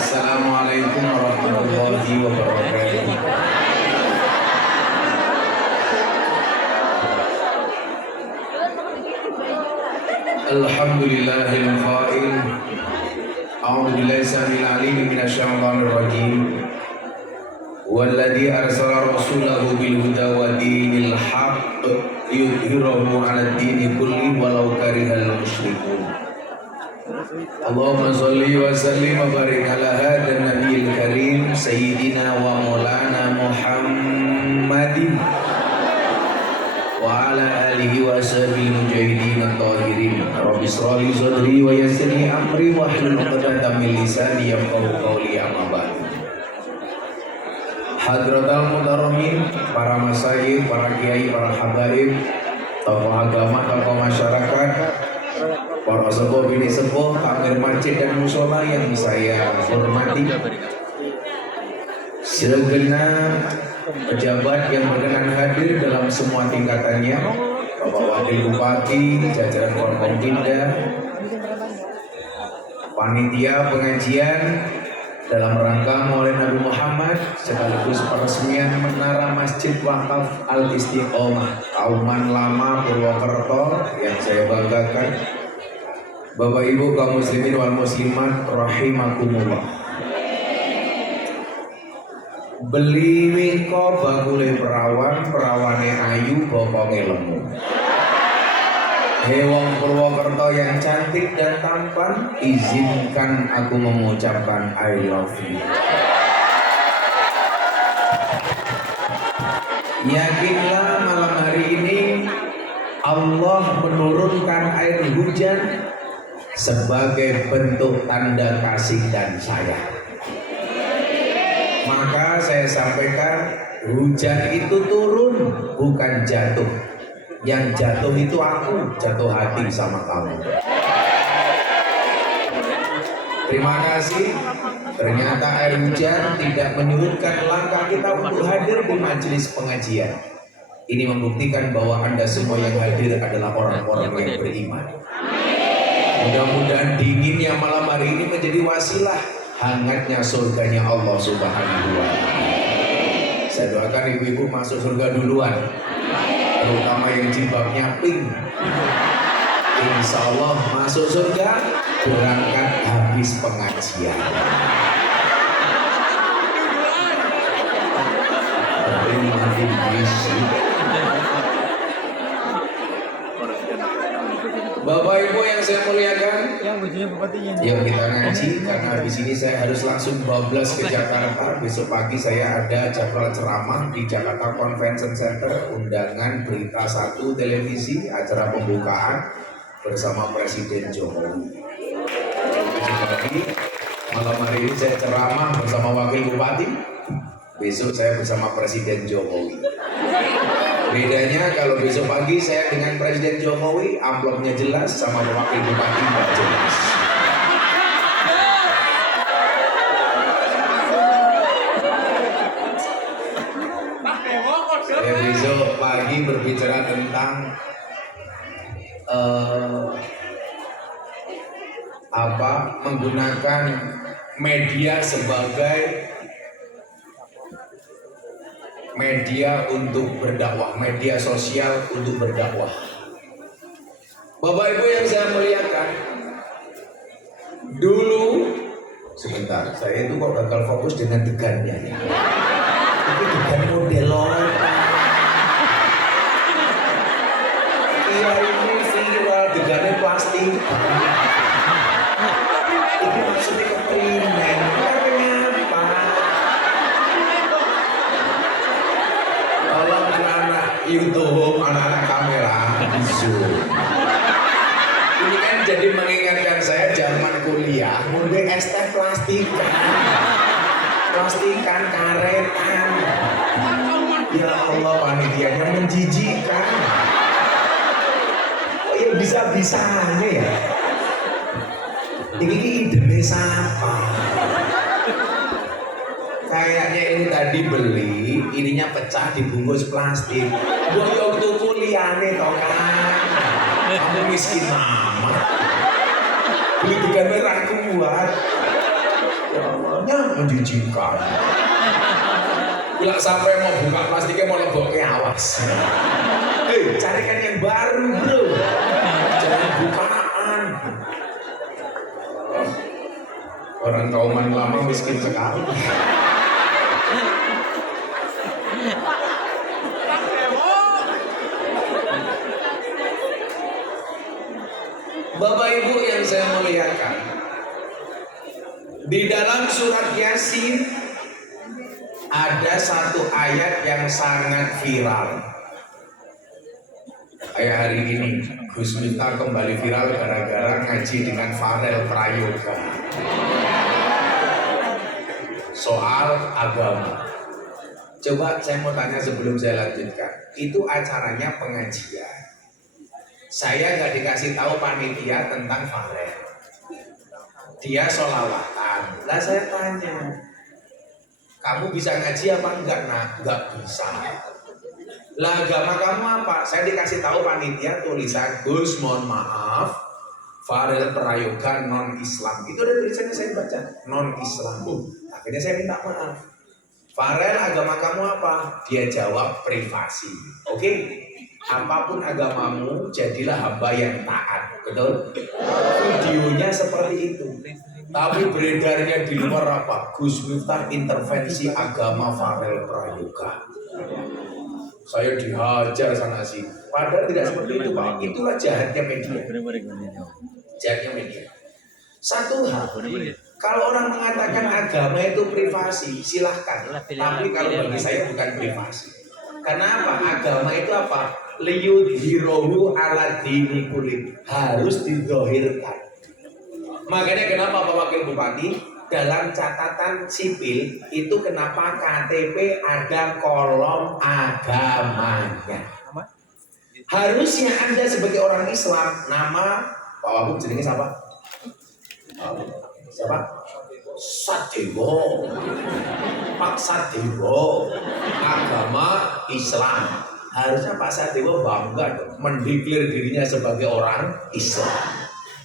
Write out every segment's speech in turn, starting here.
Assalamualaikum warahmatullahi wabarakatuh. Alhamdulillahil qail. A'udzu billahi samil alim minasyaitonir rajim. Walladzi arsala rasulahu bil huda wa dinil haqq yudhhirahu 'alad dini kulli walau karihal musyrikun. Allahumma sholli wa sallim wa barik ala hadan nabiyil karim sayyidina wa maulana Muhammadin wa ala alihi wa ashabil mujahidin at-tahirin. Rabbi shrah li sadri wa yassir li amri wa hlul 'uqdatam min lisani yafqahu qawli. Amma ba'd. Hadratal mukarramin, para masyayikh, para kiai, para habaib, tokoh agama, tokoh masyarakat, para sepuh bini sepuh, takmir masjid dan musola yang saya hormati, segenap pejabat yang berkenan hadir dalam semua tingkatannya, Bapak Wakil Bupati, jajaran Forkompinda, panitia pengajian dalam rangka Maulid Nabi Muhammad sekaligus peresmian menara Masjid Wakaf Al-Istiqomah Kauman Lama Purwokerto yang saya banggakan. Bapak Ibu kaum muslimin wal muslimat rahimakumullah. Beli wingko bakule perawan, perawane ayu, bokonge lemu. Hewang Purwokerto yang cantik dan tampan, izinkan aku mengucapkan I love you. Yakinlah malam hari ini Allah menurunkan air hujan sebagai bentuk tanda kasih dan sayang. Maka saya sampaikan, hujan itu turun bukan jatuh. Yang jatuh itu aku, jatuh hati sama kamu. Terima kasih. Ternyata air hujan tidak menyurutkan langkah kita untuk hadir di majelis pengajian. Ini membuktikan bahwa Anda semua yang hadir adalah orang-orang yang beriman. Mudah-mudahan dinginnya malam hari ini menjadi wasilah hangatnya surganya Allah Subhanahu wa Ta'ala. Saya doakan ibu-ibu masuk surga duluan, terutama yang jilbabnya pink. Insya Allah masuk surga berangkat habis pengajian. Bapak Ibu yang saya muliakan, yuk kita ngaji karena habis ini saya harus langsung bablas ke Jakarta. Besok pagi saya ada jadwal ceramah di Jakarta Convention Center, undangan Berita 1 televisi, acara pembukaan bersama Presiden Jokowi. Malam hari ini saya ceramah bersama Wakil Bupati, besok saya bersama Presiden Jokowi. Bedanya kalau besok pagi saya dengan Presiden Jokowi, amplopnya jelas, sama Wakil Bupati nggak jelas. Saya besok pagi berbicara tentang menggunakan media sebagai media untuk berdakwah, media sosial untuk berdakwah. Bapak Ibu yang saya muliakan, dulu sebentar, saya itu kok gagal fokus dengan degannya. Itu degan model Iya ini viral dengan plastik. Ini maksudnya keprimen. Kenapa? Tolong anak-anak YouTube, anak-anak kamera zoom. Ini kan jadi mengingatkan saya zaman kuliah, mulai es teh plastikan, karetan. Ya Allah, panitianya menjijikkan. Kok ya bisa-bisanya ya? Ini ide siapa? Kayaknya ini tadi beli, ininya pecah dibungkus plastik. Gua waktu kuliahnya toh kan. Kamu miskin amat. Beli dengan merah kuat. Ya Allahnya menjijikkan. Bila sampai mau buka plastiknya mau leboknya awas. Carikan yang baru bro. Jangan bukaan. Orang kauman lama miskin sekali. Bapak Ibu yang saya muliakan, di dalam surat Yasin ada satu ayat yang sangat viral. Kayak hari ini Gus Miftah kembali viral gara-gara ngaji dengan Farel Prayoga soal agama. Coba saya mau tanya sebelum saya lanjutkan, itu acaranya pengajian. Saya nggak dikasih tahu panitia tentang Farel. Dia sholawatan. Lah saya tanya, kamu bisa ngaji apa enggak? Nah, enggak bisa. Lah agama kamu apa? Saya dikasih tahu panitia tulisan Gus mohon maaf, Farel Prayoga non Islam. Itu ada tulisannya saya baca non Islam. Akhirnya saya minta maaf. Farel agama kamu apa? Dia jawab privasi. Oke? Apapun agamamu, jadilah hamba yang taat. Betul? Videonya seperti itu. Tapi beredarnya di luar apa? Gus Miftah intervensi agama Farel Prayoga. Saya dihajar sana sih. Padahal tidak seperti itu Pak. Itulah jahatnya media. Jahatnya media. Satu hal, kalau orang mengatakan agama itu privasi, silahkan. Tapi kalau bagi saya bukan privasi. Kenapa? Agama itu apa? Liyudhirohu ala dini kulit. Harus didohirkan. Makanya kenapa Pak Wakil Bupati dalam catatan sipil itu kenapa KTP ada kolom agamanya. Harusnya Anda sebagai orang Islam, nama Pak Wagub jenenge siapa? Siapa? Sadewo. Pak Sadewo. Agama Islam. Harusnya Pak Sadewo bangga dong mendeklar dirinya sebagai orang Islam.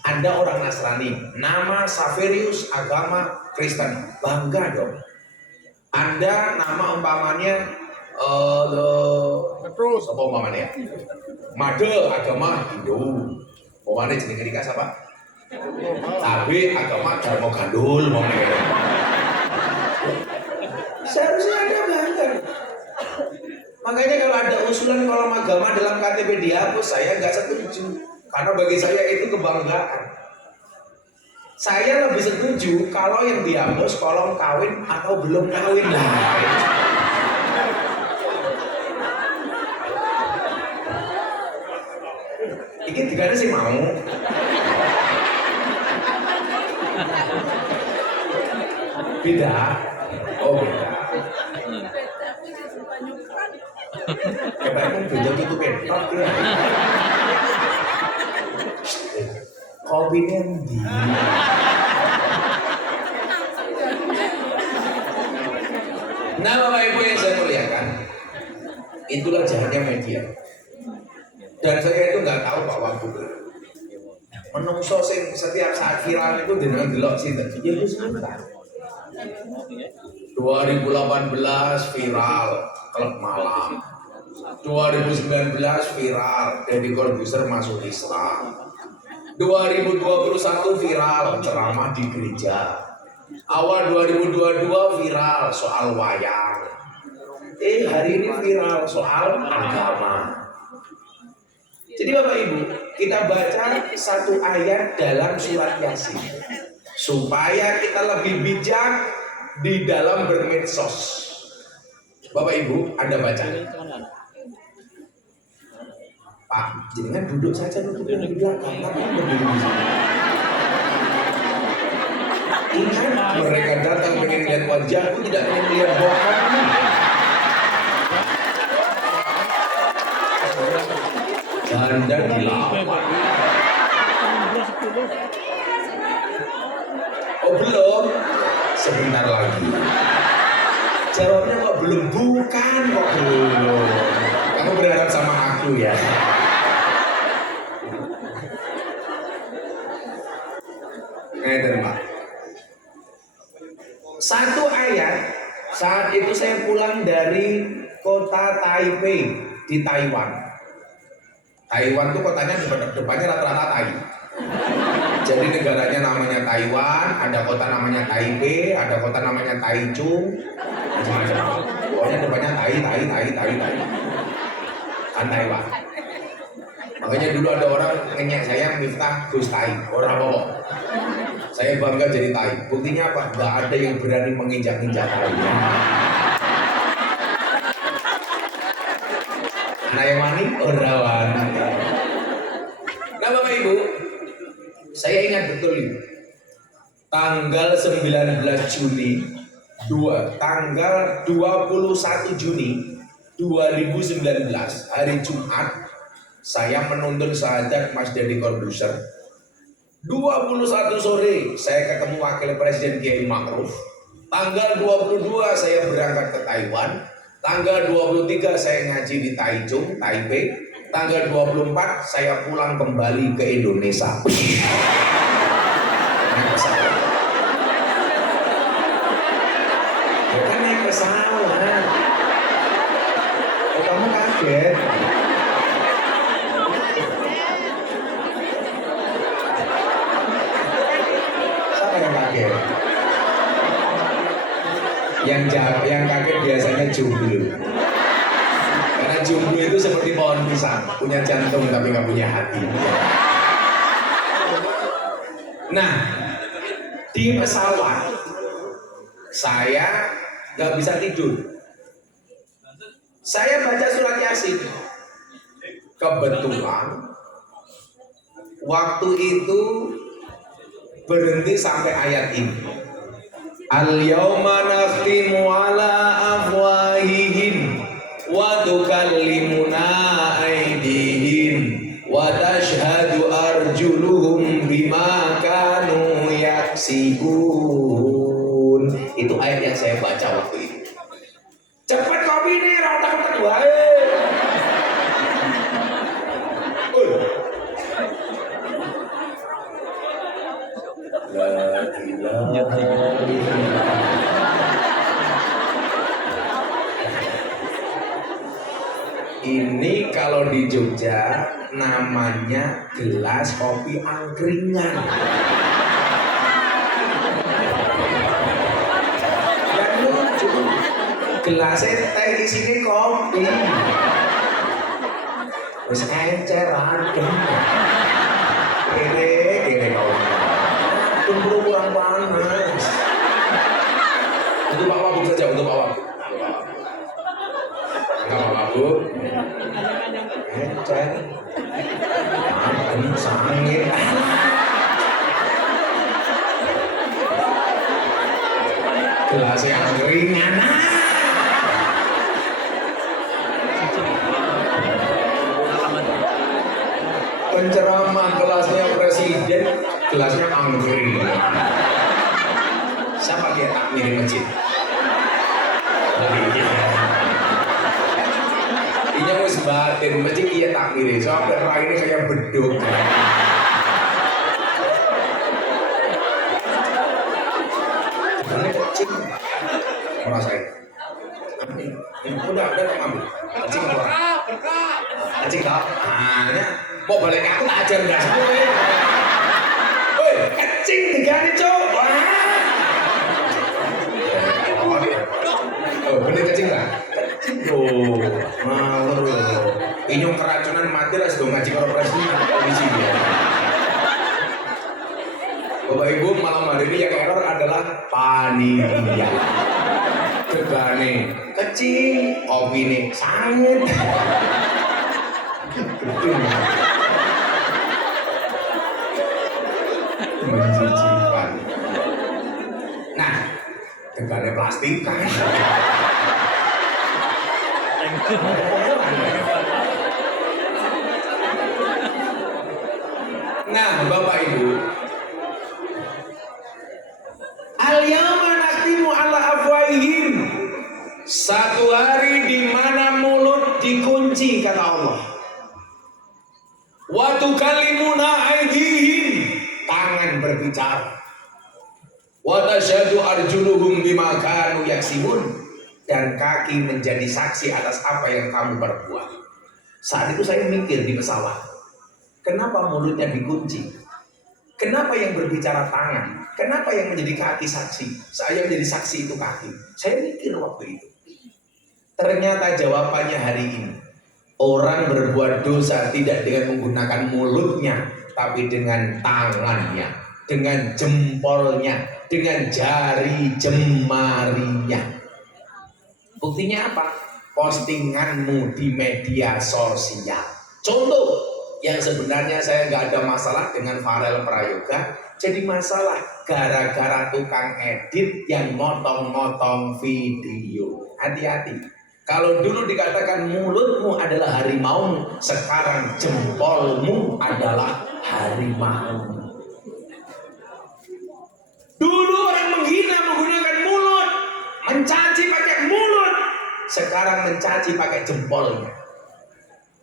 Anda orang Nasrani, nama Saverius, agama Kristen, bangga dong. Anda nama umpamanya terus apa umpamanya? Made, agama Hindu. Umpamanya jenis ketika siapa? Tabe, agama Dharma Gandul. Seharusnya Anda bangga. Makanya kalau ada usulan kolom agama dalam KTP dihapus, saya nggak setuju. Karena bagi saya itu kebanggaan. Saya lebih setuju kalau yang dihapus kolom kawin atau belum kawin. Ini juga sih mau. Beda. Oh beda. Kayaknya beda gitu pentot ya. Kopinya di. Nah Bapak Ibu yang saya muliakan, itulah jahatnya media. Dan saya itu nggak tahu Pak Wagub. Menungso sing setiap saat viral itu dengan delok sih. Ya itu sebentar. 2018 viral klub malam. 2019 viral Deddy Corbuzier masuk Islam. 2021 viral ceramah di gereja. Awal 2022 viral soal wayang. Hari ini viral soal agama. Jadi Bapak Ibu, kita baca satu ayat dalam surat Yasin supaya kita lebih bijak di dalam bermedsos. Bapak Ibu, Anda baca. Pak, jangan duduk saja duduk di belakang, tapi berdiri di sini. Ingat, mereka datang pengen lihat wajahku, tidak ingin lihat bokapmu. Anda gila. Oh belum? Sebentar lagi. Jawabnya kok belum? Bukan kok belum. Kamu berharap sama aku ya? Pak. Satu ayat, saat itu saya pulang dari kota Taipei di Taiwan. Taiwan tuh kotanya depannya rata-rata Tai. Jadi negaranya namanya Taiwan, ada kota namanya Taipei, ada kota namanya Taichung, macam-macam. Pokoknya depannya Tai. Kan Taiwan. Makanya dulu ada orang ngenyek saya Miftah Gus Tai, orang apa? Saya bangga jadi Tai. Buktinya apa? Gak ada yang berani menginjak-injak Tai. Nah yang mani orawan. Nah Bapak Ibu, saya ingat betul ini. Tanggal 19 Juni, tanggal 21 Juni 2019, hari Jumat, saya menuntun syahadat Mas Deddy Corbuzier. 21 sore saya ketemu Wakil Presiden Kiai Ma'ruf. Tanggal 22 saya berangkat ke Taiwan. Tanggal 23 saya ngaji di Taichung, Taipei. Tanggal 24 saya pulang kembali ke Indonesia. Naik pesawat. Ya kan naik pesawat. Oh, kamu kaget? Siapa yang kaget? Yang kaget biasanya jomblo. Karena jomblo itu seperti pohon pisang, punya jantung tapi nggak punya hati. Nah, di pesawat saya nggak bisa tidur. Saya baca surat Yasin. Kebetulan waktu itu berhenti sampai ayat ini. Al-yawma nakhtimu ala afwahihim wa tukallimuna aydihim wa tashhadu arjuluhum bima kanu yaksibun. Itu ayat yang saya baca waktu itu. Cepat kopi nih, rata-rata wae. Ini kalau di Jogja namanya gelas kopi angkringan. Yang lucu, gelasnya teh isinya kopi. Terus encer adem. Kere kopi. Tunggu kurang panas. Untuk Pak Wabuk saja, untuk Pak Wabuk. Enggak Pak Wabuk. Encer. Adem sangit. Gelas yang ringan. Penceramah kelasnya presiden, gelasnya angkring. Siapa dia takmir masjid? Ini wis batin masjid iya takmir. Soalnya rai ini kayak beduk. Karena kecil, merasain. Udah ambil. Kecil keluar. Kecil kau. Mau balik aku tak ajar nggak semua ya. Woi, kecing digani coba. Oh, bener kecing lah. Kecing. Oh, malu. Inyong keracunan mati khawatir sudah ngaji kalau presiden polisi dia. Bapak Ibu, malam hari ini yang error adalah panitia. Gegane kecil, opini sangat. Menjijikan. Nah, gegane plastik kan. Nah, Bapak Ibu, al-yawma nakhtimu ala afwahihim. Satu hari di mana mulut dikunci kata Allah. Wa tukallimuna aydihim, tangan berbicara. Wa tashhadu arjuluhum bima kanu yaksibun, dan kaki menjadi saksi atas apa yang kamu perbuat. Saat itu saya mikir di pesawat, kenapa mulutnya dikunci? Kenapa yang berbicara tangan? Kenapa yang menjadi kaki saksi? Saya menjadi saksi itu kaki. Saya mikir waktu itu. Ternyata jawabannya hari ini, orang berbuat dosa tidak dengan menggunakan mulutnya, tapi dengan tangannya, dengan jempolnya, dengan jari jemarinya. Buktinya apa? Postinganmu di media sosial. Contoh yang sebenarnya saya nggak ada masalah dengan Farel Prayoga, jadi masalah gara-gara tukang edit yang motong-motong video. Hati-hati. Kalau dulu dikatakan mulutmu adalah harimau, sekarang jempolmu adalah harimau. Dulu orang menghina menggunakan mulut, mencaci pakai mulut, sekarang mencaci pakai jempolnya.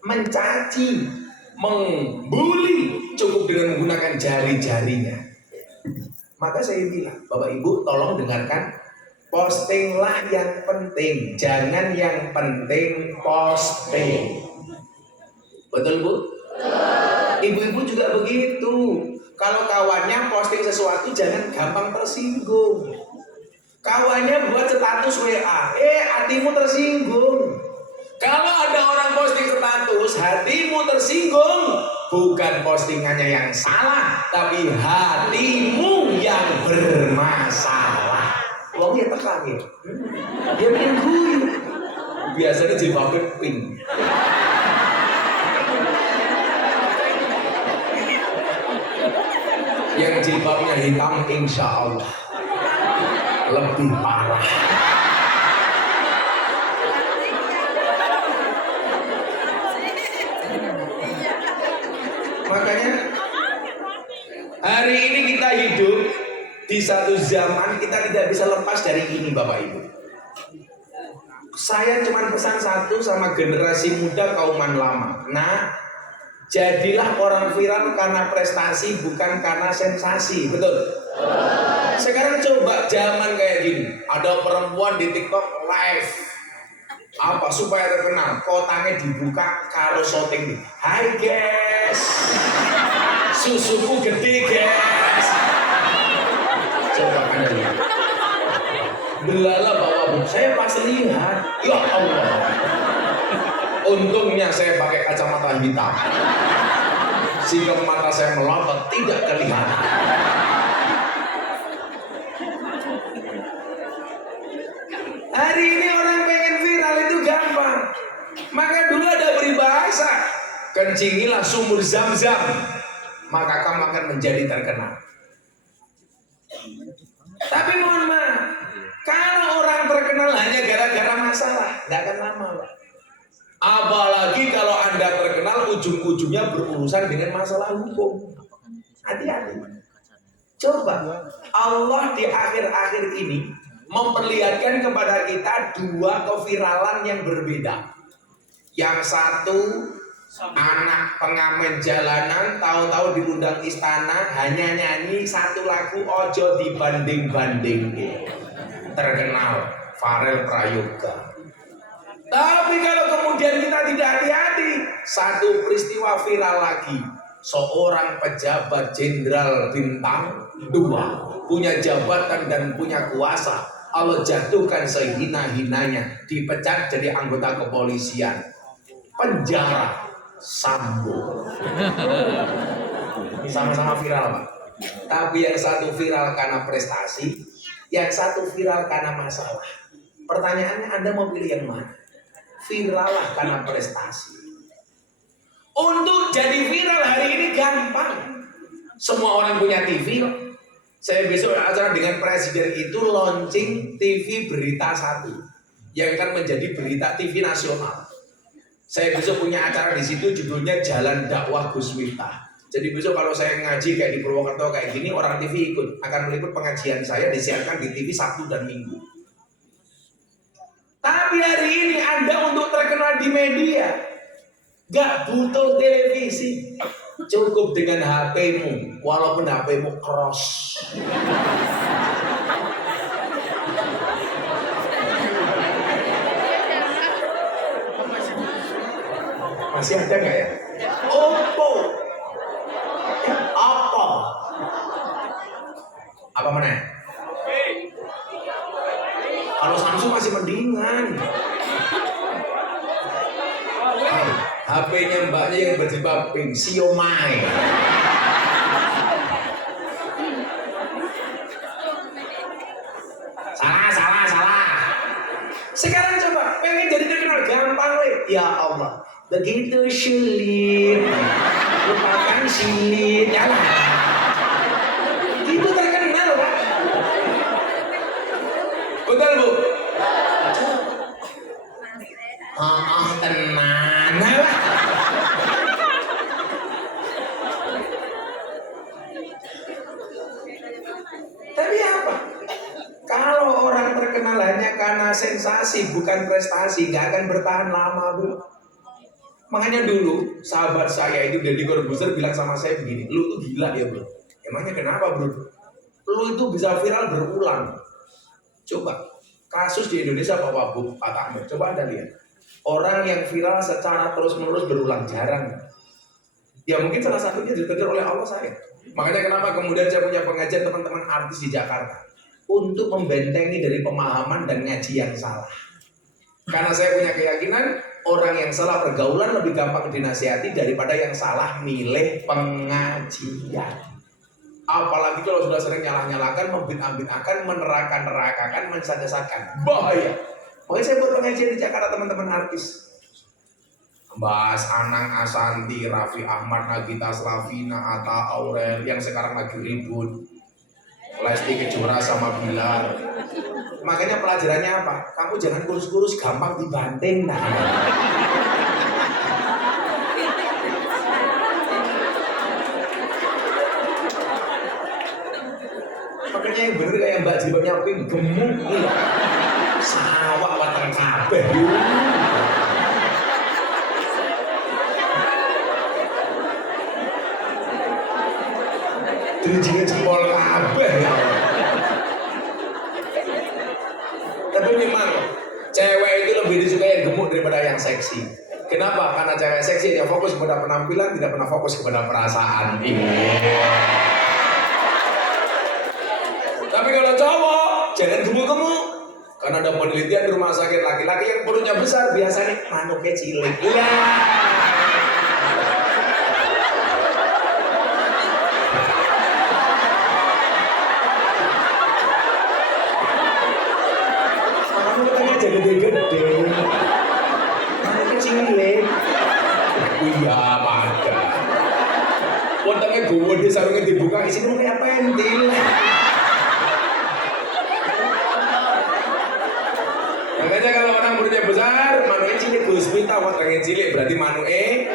Mencaci, membuli cukup dengan menggunakan jari-jarinya. Maka saya bilang, Bapak Ibu tolong dengarkan, postinglah yang penting, jangan yang penting posting. Betul Bu? Ibu-ibu juga begitu. Kalau kawannya posting sesuatu jangan gampang tersinggung. Kawannya buat status WA, hatimu tersinggung. Kalau ada orang posting status, hatimu tersinggung, bukan postingannya yang salah, tapi hatimu yang bermasalah. Wong ya tekan ya. Dia pengen guyu. Biasanya jilbabnya pink. Yang jilbabnya hitam insya Allah lebih parah. Makanya hari ini kita hidup di satu zaman kita tidak bisa lepas dari ini Bapak Ibu. Saya cuma pesan satu sama generasi muda kauman lama. Nah, jadilah orang viral karena prestasi bukan karena sensasi. Betul? Sekarang coba zaman kayak gini, ada perempuan di TikTok live apa supaya terkenal, kotanya dibuka karo shooting. Hai guys, susuku gede guys. Coba Anda lihat. Belala bawa buku. Saya pas lihat, ya Allah. Untungnya saya pakai kacamata hitam, sehingga mata saya melotot tidak kelihatan. Hari ini orang pengen viral itu gampang. Maka dulu ada peribahasa, kencingilah sumur Zam-Zam, maka kamu akan menjadi terkenal. Tapi mohon maaf, kalau orang terkenal hanya gara-gara masalah, nggak akan lama, Pak. Apalagi kalau Anda terkenal ujung-ujungnya berurusan dengan masalah hukum. Hati-hati. Coba Allah di akhir-akhir ini memperlihatkan kepada kita dua keviralan yang berbeda. Yang satu anak pengamen jalanan tahu-tahu diundang istana hanya nyanyi satu lagu ojo dibanding-banding, terkenal Farel Prayoga. Tapi kalau kemudian kita tidak hati-hati, satu peristiwa viral lagi, seorang pejabat jenderal bintang 2 punya jabatan dan punya kuasa, Allah jatuhkan sehina-hinanya, dipecat jadi anggota kepolisian, penjara Sambo. Sama-sama viral, Pak. Tapi yang satu viral karena prestasi, yang satu viral karena masalah. Pertanyaannya, Anda mau pilih yang mana? Viral lah karena prestasi. Untuk jadi viral hari ini gampang. Semua orang punya TV. Saya besok acara dengan presiden itu launching TV Berita 1 yang akan menjadi berita TV nasional. Saya besok punya acara di situ judulnya Jalan Dakwah Gus Miftah. Jadi besok kalau saya ngaji kayak di Purwokerto kayak gini, orang TV ikut, akan meliput pengajian saya disiarkan di TV Sabtu dan Minggu. Tapi hari ini Anda untuk terkenal di media gak butuh televisi, cukup dengan HP-mu, walaupun HP-mu cross. Masih ada nggak ya? Oppo, apa mana? Kalau Samsung masih mendingan. HP-nya mbaknya yang berjilbab pink, Xiaomi. Salah. Sekarang coba, pengen jadi terkenal gampang, weh. Ya Allah, begitu sulit, lupakan sulit, ya lah. Itu terkenal, Pak. Betul, Bu? Tenang lah. Tapi apa? Kalau orang terkenal hanya karena sensasi, bukan prestasi, gak akan bertahan lama, Bu. Makanya dulu sahabat saya itu Deddy Corbuzier bilang sama saya begini, lu tuh gila ya, Bro. Emangnya kenapa, Bro? Lu itu bisa viral berulang. Coba kasus di Indonesia Pak Wabub, Pak Ahmed, coba Anda lihat. Orang yang viral secara terus-menerus berulang jarang. Ya mungkin salah satunya ditegur oleh Allah saya. Makanya kenapa kemudian saya punya pengajian teman-teman artis di Jakarta untuk membentengi dari pemahaman dan ngaji yang salah. Karena saya punya keyakinan orang yang salah pergaulan lebih gampang dinasihati daripada yang salah milih pengajian. Apalagi kalau sudah sering nyalah-nyalahkan, membid'ah-bid'ahkan, meneraka-nerakakan, mensesatkan. Bahaya. Makanya saya buat pengajian di Jakarta teman-teman artis. Bahas Anang Asanti, Raffi Ahmad, Nagita Slavina, Atta Aurel yang sekarang lagi ribut. Lesti Kejora sama Bilar. Makanya pelajarannya apa? Kamu jangan kurus-kurus gampang dibanting. Nah. Makanya yang bener kayak Mbak jilbabnya pink gemuk nih. Sawak watang kabeh. Drijinge jempol kabeh ya. Tapi memang cewek itu lebih disukai yang gemuk daripada yang seksi. Kenapa? Karena cewek seksi dia fokus kepada penampilan, tidak pernah fokus kepada perasaan. Tapi kalau cowok jangan gemuk-gemuk. Karena ada penelitian di rumah sakit laki-laki yang perutnya besar biasanya manuknya cilik. Iya. Makanya jadi gede. Manuknya cilik. Iya, pada. Wontennya gede sarungnya dibuka isinya kayak pentil. Makanya kalau orang perutnya besar, manuke cilik Gus Miftah, wetenge cilik berarti manuke.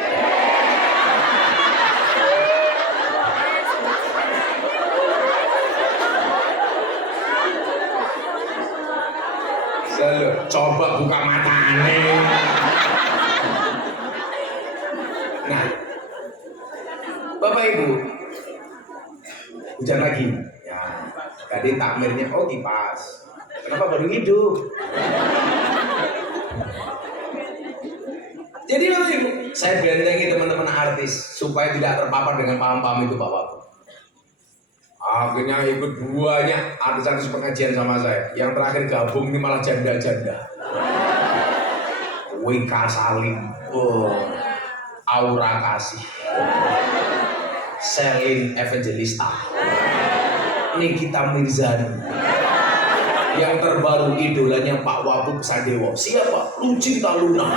Selalu coba buka matane. Nah, Bapak Ibu, hujan lagi. Ya, tadi takmirnya kipas. Kenapa baru hidup? Jadi Bapak Ibu, saya bentengi teman-teman artis supaya tidak terpapar dengan paham-paham itu Bapak. Akhirnya ikut banyak artis-artis pengajian sama saya. Yang terakhir gabung ini malah janda-janda. WK Salim. Aura Kasih, Selin Evangelista, Nikita Mirzani, yang terbaru idolanya Pak Wabub Sadewo. Siapa? Lucinta Luna.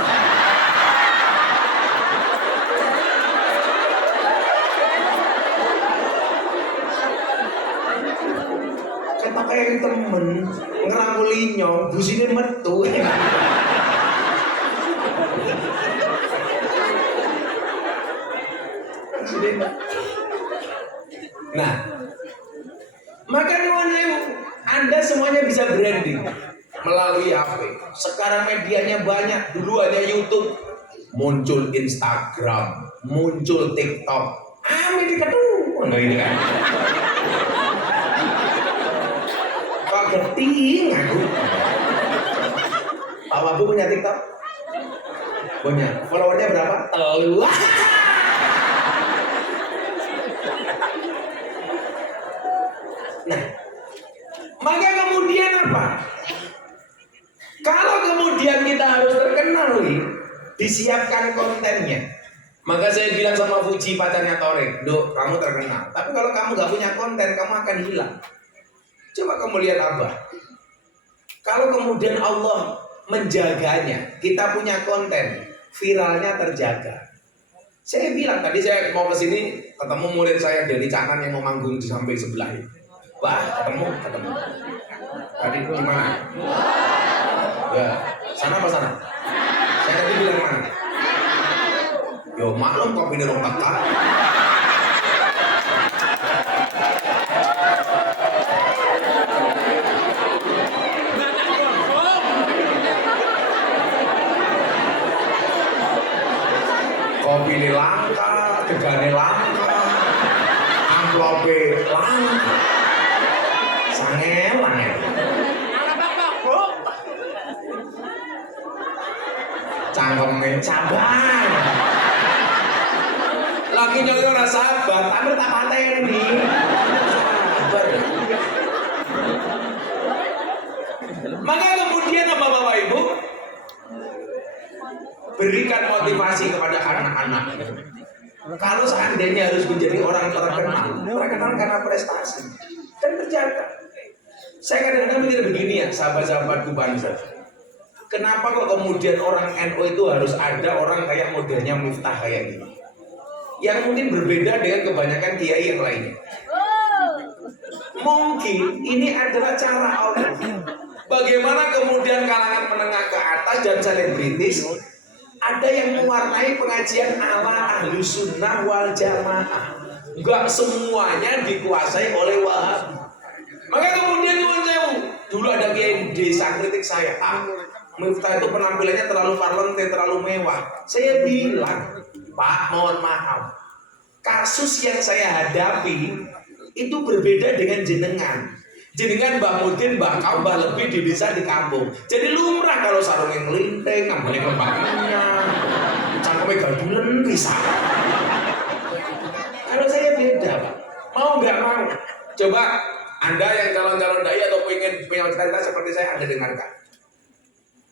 Kata kayak temen ngerangkuli nyong, busine metu. Nah, maka Anda semuanya bisa branding melalui HP. Sekarang medianya banyak. Dulu hanya YouTube, muncul Instagram, muncul TikTok. Media tuh, ini kan. Kok geting aku? Pak Wabu punya TikTok? Punya. Followernya berapa? Telur. Nah, maka kemudian apa? Kalau kemudian kita harus terkenal nih, disiapkan kontennya. Maka saya bilang sama Fuji pacarnya Torek, Dok, kamu terkenal. Tapi kalau kamu gak punya konten, kamu akan hilang. Coba kamu lihat Abah. Kalau kemudian Allah menjaganya, kita punya konten, viralnya terjaga. Saya bilang tadi saya mau ke sini ketemu murid saya dari Canan yang mau manggung di samping sebelah ini. Wah, ketemu. Tadi gimana? Ya, sana apa sana? Saya tadi bilang mana? Yo maklum kok pindah orang teka. Kopi ini langka, gegane langka, amplope langka. Sangel. Cangkeme cabang. Lagi nyolong ora sabar, tapi tak pateni. Sabar. Maka kemudian apa Bapak Ibu? Berikan motivasi kepada anak-anak. Kalau seandainya harus menjadi orang terkenal karena prestasi dan terjaga. Saya kadang-kadang mikir begini ya, sahabat-sahabatku bangsa. Kenapa kok kemudian orang NU itu harus ada orang kayak modelnya Miftah kayak gini? Yang mungkin berbeda dengan kebanyakan kiai yang lainnya. Mungkin ini adalah cara Allah. Bagaimana kemudian kalangan menengah ke atas dan selebritis ada yang mewarnai pengajian ala ahlu sunnah wal jamaah. Enggak semuanya dikuasai oleh Wahabi. Maka kemudian dulu ada kiai desa kritik saya, Miftah itu penampilannya terlalu parlente, terlalu mewah. Saya bilang, Pak, mohon maaf, kasus yang saya hadapi itu berbeda dengan jenengan. Jenengan Mbah Mudin, Mbah Kau, Mbah lebih di desa di kampung. Jadi lumrah kalau sarungnya ngelinting, ngambilnya kebagiannya, cangkemnya gadulen bisa. Kalau saya beda, Pak. Mau nggak mau? Coba Anda yang calon-calon dai atau pengen punya cita-cita seperti saya, Anda dengarkan.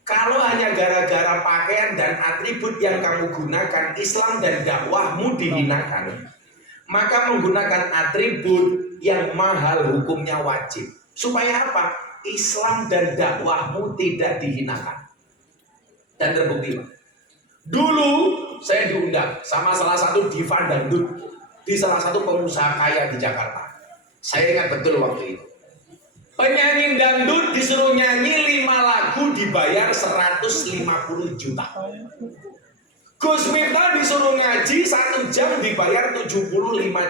Kalau hanya gara-gara pakaian dan atribut yang kamu gunakan, Islam dan dakwahmu dihinakan, maka menggunakan atribut yang mahal hukumnya wajib. Supaya apa? Islam dan dakwahmu tidak dihinakan. Dan terbukti. Dulu saya diundang sama salah satu diva dangdut di salah satu pengusaha kaya di Jakarta. Saya ingat betul waktu itu. Penyanyi dangdut disuruh nyanyi 5 lagu dibayar 150 juta. Gus Miftah disuruh ngaji 1 jam dibayar 75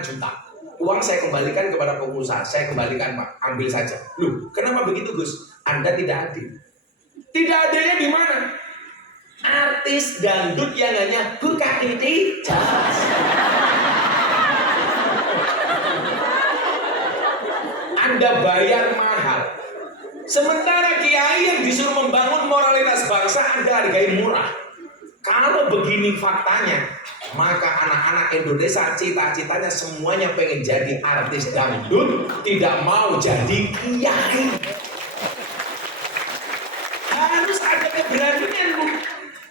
juta. Uang saya kembalikan kepada pengusaha. Saya kembalikan, Pak, ambil saja. Loh, kenapa begitu, Gus? Anda tidak adil. Tidak adilnya di mana? Artis dangdut yang hanya buka titik jas. Anda bayar mahal. Sementara kiai yang disuruh membangun moralitas bangsa Anda hargai murah. Kalau begini faktanya, maka anak-anak Indonesia cita-citanya semuanya pengen jadi artis dangdut, tidak mau jadi kiai. Harus ada keberanian, Bu.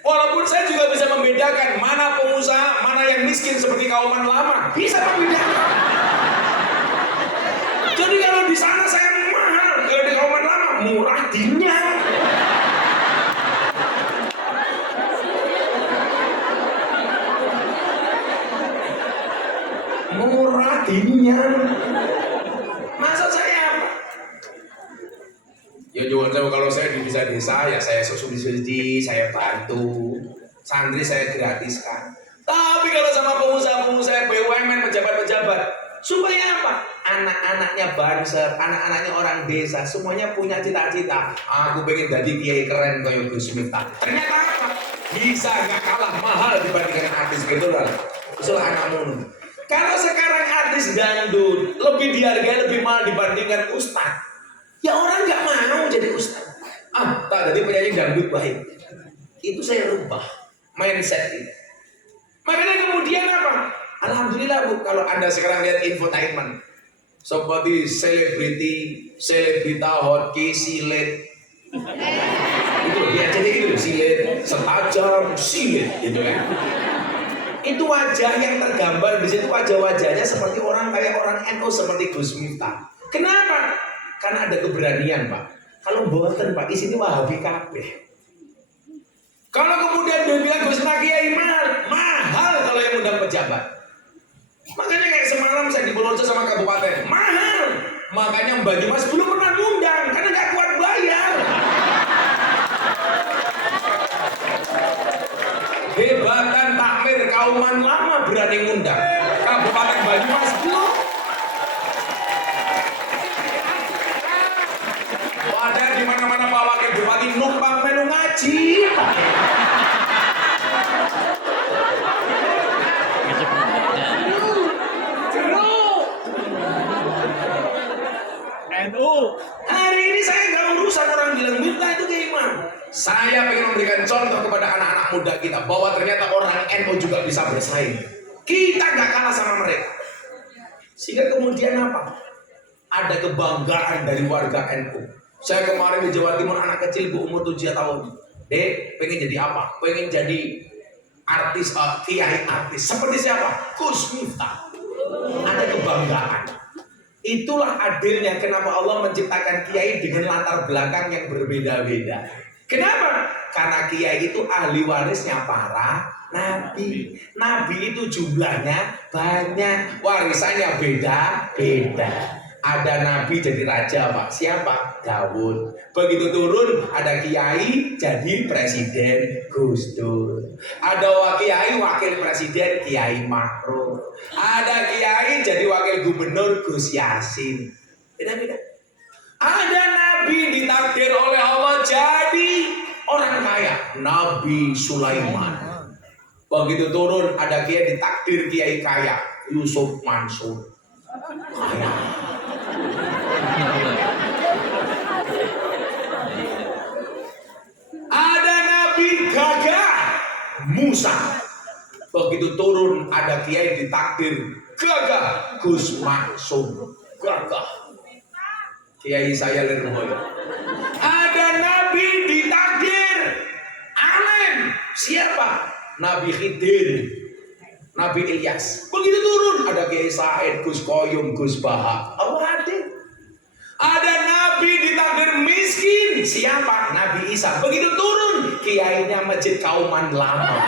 Walaupun saya juga bisa membedakan membedakan mana pengusaha, mana yang miskin seperti kauman lama. Bisa membedakan. Jadi kalau di sana saya mahal, kalau di kauman lama murah dinyang. Murah dinyang. Maksud saya apa? Ya jangan sama kalau saya di desa ya saya subsidi, saya bantu. Santri saya gratiskan. Tapi kalau sama pengusaha-pengusaha BUMN, pejabat-pejabat, supaya apa? Anak-anaknya banser, anak-anaknya orang desa, semuanya punya cita-cita. Aku pengen jadi kiai keren kayak Gus Miftah. Ternyata apa? Bisa nggak kalah mahal dibandingkan artis gitu lah. Itulah anakmu. Kalau sekarang artis dangdut lebih dihargai, lebih mahal dibandingkan ustaz, ya orang nggak mau jadi ustaz. Tak jadi penyanyi dangdut baik. Itu saya rubah mindset ini. Makanya kemudian apa? Alhamdulillah Bu, kalau Anda sekarang lihat infotainment seperti selebrita hot silet. Itu dia jadi itu silet, setajam silet gitu kan. Itu wajah yang tergambar di situ, wajah-wajahnya seperti orang kayak orang NU seperti Gus Miftah. Kenapa? Karena ada keberanian Pak. Kalau boten Pak, isinya Wahabi kabeh. Kalau kemudian dia bilang Gus Miftah kiai mahal kalau yang undang pejabat. Makanya kayak semalam saya di Purworejo sama kabupaten, mahal. Makanya Mbak Dimas belum pernah ngundang karena nggak kuat bayar. Hebatan takmir kauman lama berani ngundang. Kabupaten Banyumas belum. Ada di mana-mana Pak Wakil Bupati numpang melu ngaji. NU. Hari ini saya nggak urusan orang bilang Miftah itu kayak gimana. Saya ingin memberikan contoh kepada anak-anak muda kita bahwa ternyata orang NU juga bisa bersaing. Kita nggak kalah sama mereka. Sehingga kemudian apa? Ada kebanggaan dari warga NU. Saya kemarin di Jawa Timur, anak kecil Bu umur 7 tahun. Dek, pengen jadi apa? Pengen jadi artis, kiai artis. Seperti siapa? Gus Miftah. Ada kebanggaan. Itulah adilnya kenapa Allah menciptakan kiai dengan latar belakang yang berbeda-beda. Kenapa? Karena kiai itu ahli warisnya para nabi. Nabi itu jumlahnya banyak, warisannya beda-beda. Ada nabi jadi raja Pak, siapa? Daud. Begitu turun ada kiai jadi presiden, Gus Dur. Ada kiai wakil presiden, Kiai Ma'ruf. Ada kiai jadi wakil gubernur, Gus Yasin. Beda-beda. Ada nabi ditakdir oleh Allah jadi orang kaya, Nabi Sulaiman. Begitu turun ada kiai ditakdir kiai kaya, Yusuf Mansur. Kaya. Ada nabi gagah, Musa. Begitu turun ada kiai ditakdir gagah, Gus Mansur. Gagah. Kiai saya Lerboy. Ada nabi ditakdir alim. Siapa? Nabi Khidir, Nabi Ilyas. Begitu turun ada Kiai Said, Gus Koyum, Gus Baha. Allah adil. Ada nabi ditakdir miskin. Siapa? Nabi Isa. Begitu turun kiainya masjid kauman lama.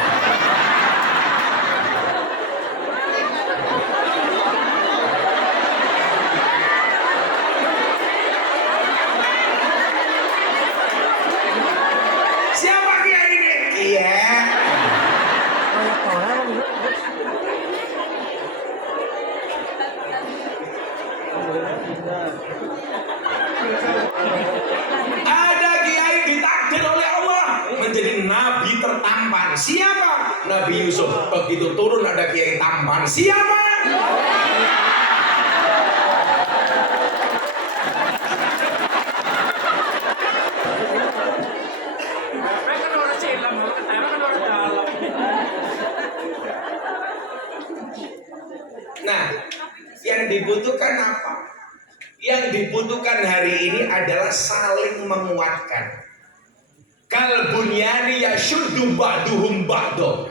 Ada kiai ditakdir oleh Allah menjadi nabi tertampan. Siapa? Nabi Yusuf. Begitu turun ada kiai tampan. Siapa? Nah, yang dibutuhkan apa? Yang dibutuhkan hari ini adalah saling menguatkan. Kal bunyani yashuddu ba'duhum ba'do.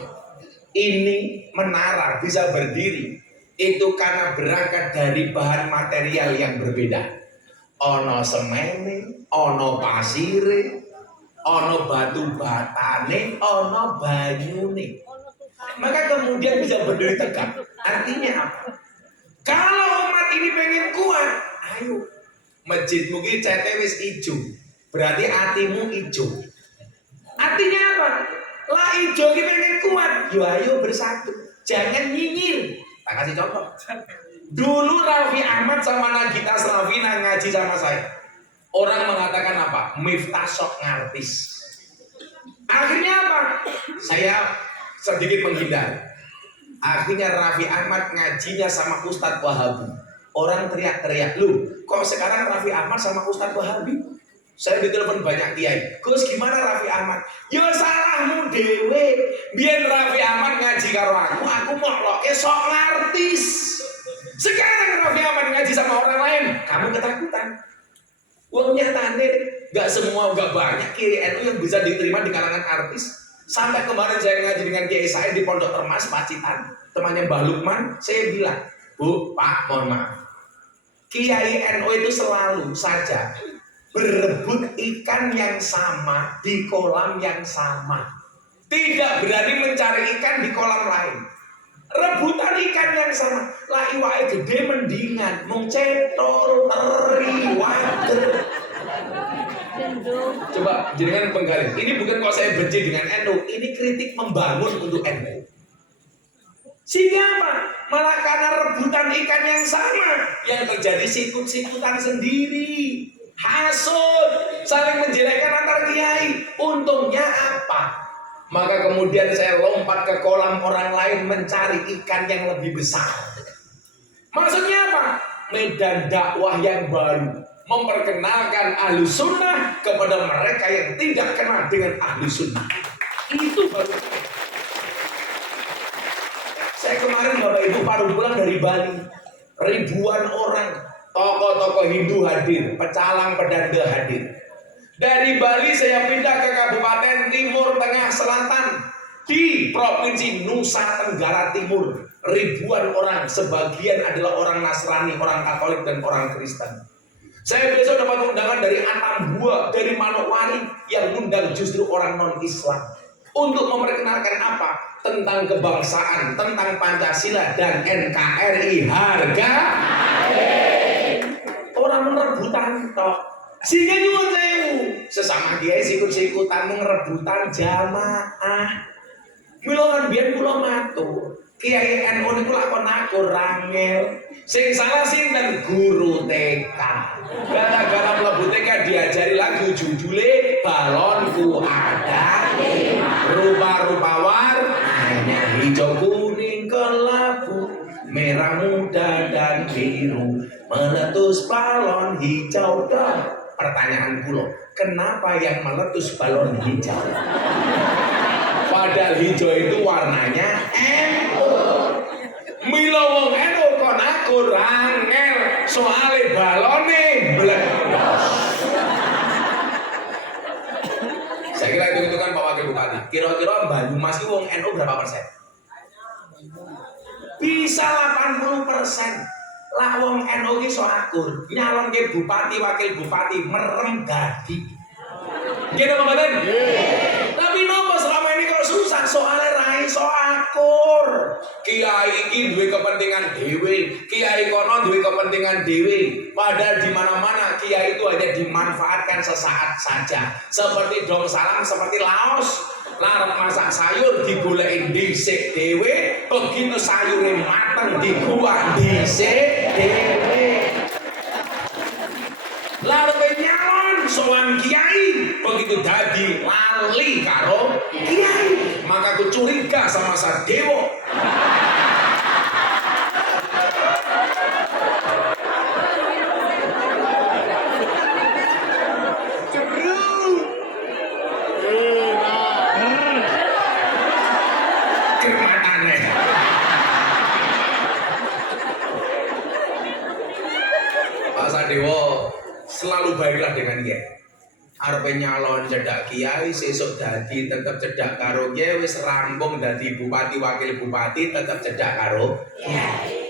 ini menara bisa berdiri itu karena berangkat dari bahan material yang berbeda. Ono semene, ono pasire, ono batu batane, ono banyune. Maka kemudian bisa berdiri tegak. Artinya apa? Kalau umat ini pengen kuat, ayo masjid mungkin cete wis ijo, berarti hatimu ijo. Artinya apa? Lah ijo ini pengen kuat, yo ayo bersatu, jangan nyinyir. Tak kasih contoh. Dulu Raffi Ahmad sama Nagita Slavina ngaji sama saya. Orang mengatakan apa? Miftah sok ngartis. Akhirnya apa? Saya sedikit menghindar. Akhirnya Raffi Ahmad ngajinya sama Ustadz Wahabi. Orang teriak-teriak, lu kok sekarang Raffi Ahmad sama Ustadz Wahabi? Saya ditelepon banyak kiai. Gus gimana Raffi Ahmad? Yo salahmu dewe. Biar Raffi Ahmad ngaji karo aku mau sok ngartis. Sekarang Raffi Ahmad ngaji sama orang lain, kamu ketakutan. Wong nyatane nggak semua, nggak banyak kiai NU yang bisa diterima di kalangan artis. Sampai kemarin saya ngaji dengan kiai saya di Pondok Termas Pacitan, temannya Mbah Lukman, saya bilang, Bu, Pak, mohon maaf. Kiai NU itu selalu saja berebut ikan yang sama di kolam yang sama. Tidak berani mencari ikan di kolam lain. Rebutan ikan yang sama. Lah iwake gede mendingan mung cetol teri wader. Coba jenengan penggali. Ini bukan kok saya benci dengan NU, ini kritik membangun untuk NU. Sehingga apa? Malah karena rebutan ikan yang sama yang terjadi sikut-sikutan sendiri, hasut, saling menjelekkan antar kiai. Untungnya apa? Maka kemudian saya lompat ke kolam orang lain mencari ikan yang lebih besar. Maksudnya apa? Medan dakwah yang baru, memperkenalkan ahlu sunnah kepada mereka yang tidak kenal dengan ahlu sunnah. Itu baru. Saya kemarin Bapak Ibu baru pulang dari Bali. Ribuan orang, tokoh-tokoh Hindu hadir, pecalang pedanda hadir. Dari Bali saya pindah ke Kabupaten Timur Tengah Selatan di Provinsi Nusa Tenggara Timur. Ribuan orang, sebagian adalah orang Nasrani, orang Katolik dan orang Kristen. Saya besok dapat undangan dari Anambua, dari Manokwari yang undang justru orang non-Islam untuk memperkenalkan apa? Tentang kebangsaan, tentang Pancasila dan NKRI harga orang merebutan toh. Sehingga nyuwun sewu sesama kiai sikut-sikutan ngerebutan jamaah. Mila kan biyen kula matur, kiai NU niku lakon aku rangel. Sing salah sinten guru TK. Gara-gara mlebu TK diajari lagu judule balonku ada rupa-rupa warnanya hijau kuning kelabu merah muda dan biru meletus balon hijau dan pertanyaan kula, kenapa yang meletus balon hijau? Padahal hijau itu warnanya NU. Mila wong NU kon aku rangel soale balone meledos. Saya kira itu kan Pak Wakil Bupati. Kira-kira Banyumas itu wong NU berapa persen? Bisa 80%. Lah wong NU ki so akur, nyalon ke bupati wakil bupati merem dadi. Nggih to mboten? Tapi nopo selama ini kalau susah soalnya rai so akur. Kiai iki duwe kepentingan dhewe, kiai kono duwe kepentingan dhewe. Padahal di mana-mana kiai itu hanya dimanfaatkan sesaat saja. Seperti dong salam, seperti laos. Larang masak sayur digoleki dhisik dhewe, begitu sayure mateng dikuah dhisik dhewe. Lalu nyalon sowan kiai, begitu dadi lali karo kiai, maka aku curiga sama Sadewo. Pak Sadewo selalu baiklah dengan kiai. Arep nyalon cedak kiai sesuk dadi tetep cedak karo kiai wis rampung dadi bupati wakil bupati tetep cedak karo kiai.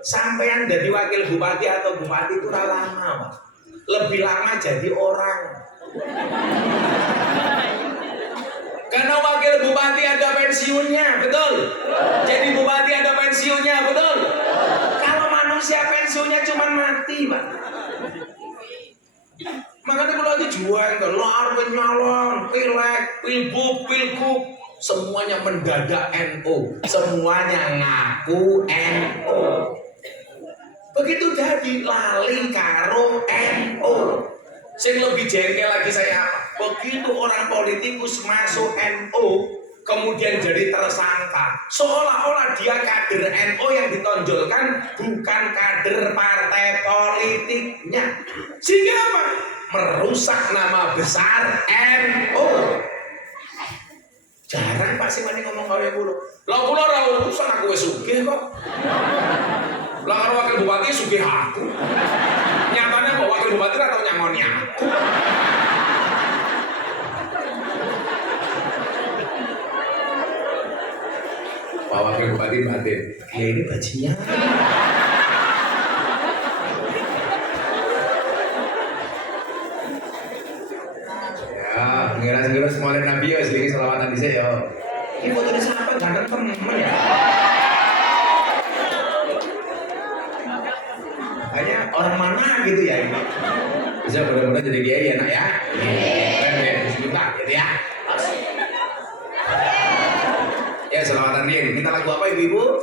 Sampean dadi wakil bupati atau bupati itu lama, Pak. Lebih lama jadi orang. Karena wakil bupati ada pensiunnya, betul? Jadi bupati ada pensiunnya, betul? Kalau manusia pensiunnya cuma mati, Pak. Makanya kalau lagi jual, keluar penyalon, pilek, pilgub, semuanya mendadak NU, semuanya ngaku NU. Begitu jadi lali karo NU. Sing lebih jengkel lagi saya apa? Begitu orang politikus masuk NU, kemudian jadi tersangka, seolah-olah dia kader NU yang ditonjolkan bukan kader partai politiknya. Sehingga apa? Merusak nama besar NU. Jarang Pak Simani ngomong kaya kulo. Lah kulo ora urusan aku wis sugih kok. Lah karo wakil bupati sugih aku. Nyatanya kok wakil bupati ora tau nyangoni aku. Pak wakil bupati batin. Ya ini bajinya. Ngira-ngira semua Nabi ya, sedikit selawatan di saya. Ini fotonya siapa? Ganteng temen ya. Kayaknya orang mana gitu ya ini. Bisa benar-benar jadi kiai ya nak ya. Keren ya, bismillah gitu ya. Ya selawatan dia. Minta lagu apa ibu-ibu?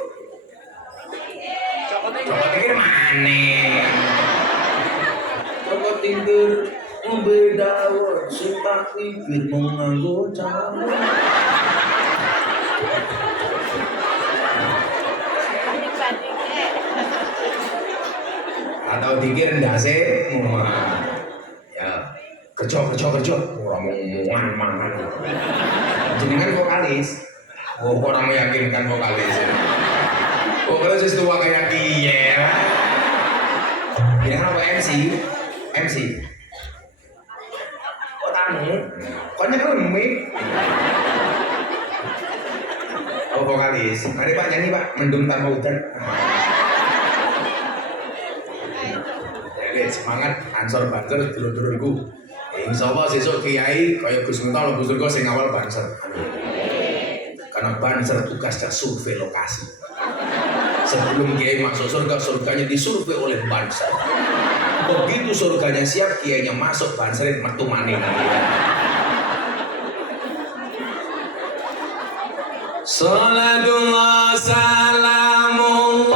Cokot tinggi mana? Cokot tinggi Bedawar sumpah bibir menganggo campur. Atau dikir ndak sih? Ya, kerja orang mangan. Jenengan vokalis. Oh, orang meyakinkan vokalis. Vokalis itu tua kayak dia. Dia kan apa MC. Koknya remik. Oh vokalis. Mari Pak nyanyi Pak, mendung tanpa hujan. Oke semangat ansor banser dulur-dulurku. Insya Allah sesuk kiai kaya Gus Miftah Gus Durga sing awal banser. Karena banser tugasnya survei lokasi. Sebelum kiai masuk surga, surganya disurvei oleh banser. Begitu surganya siap, kiainya masuk banserin metu maning. Salatullah salamullah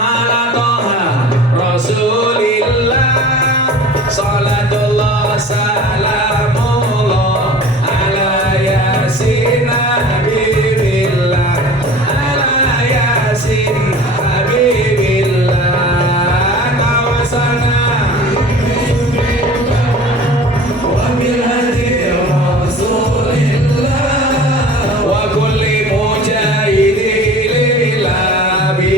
ala toha rasulillah. Salatullah salamullah ala yasin habibillah. Ala yasin habibillah. Tawasana wa bil hadi rasulillah. Wa kulli mujahidin lillah bi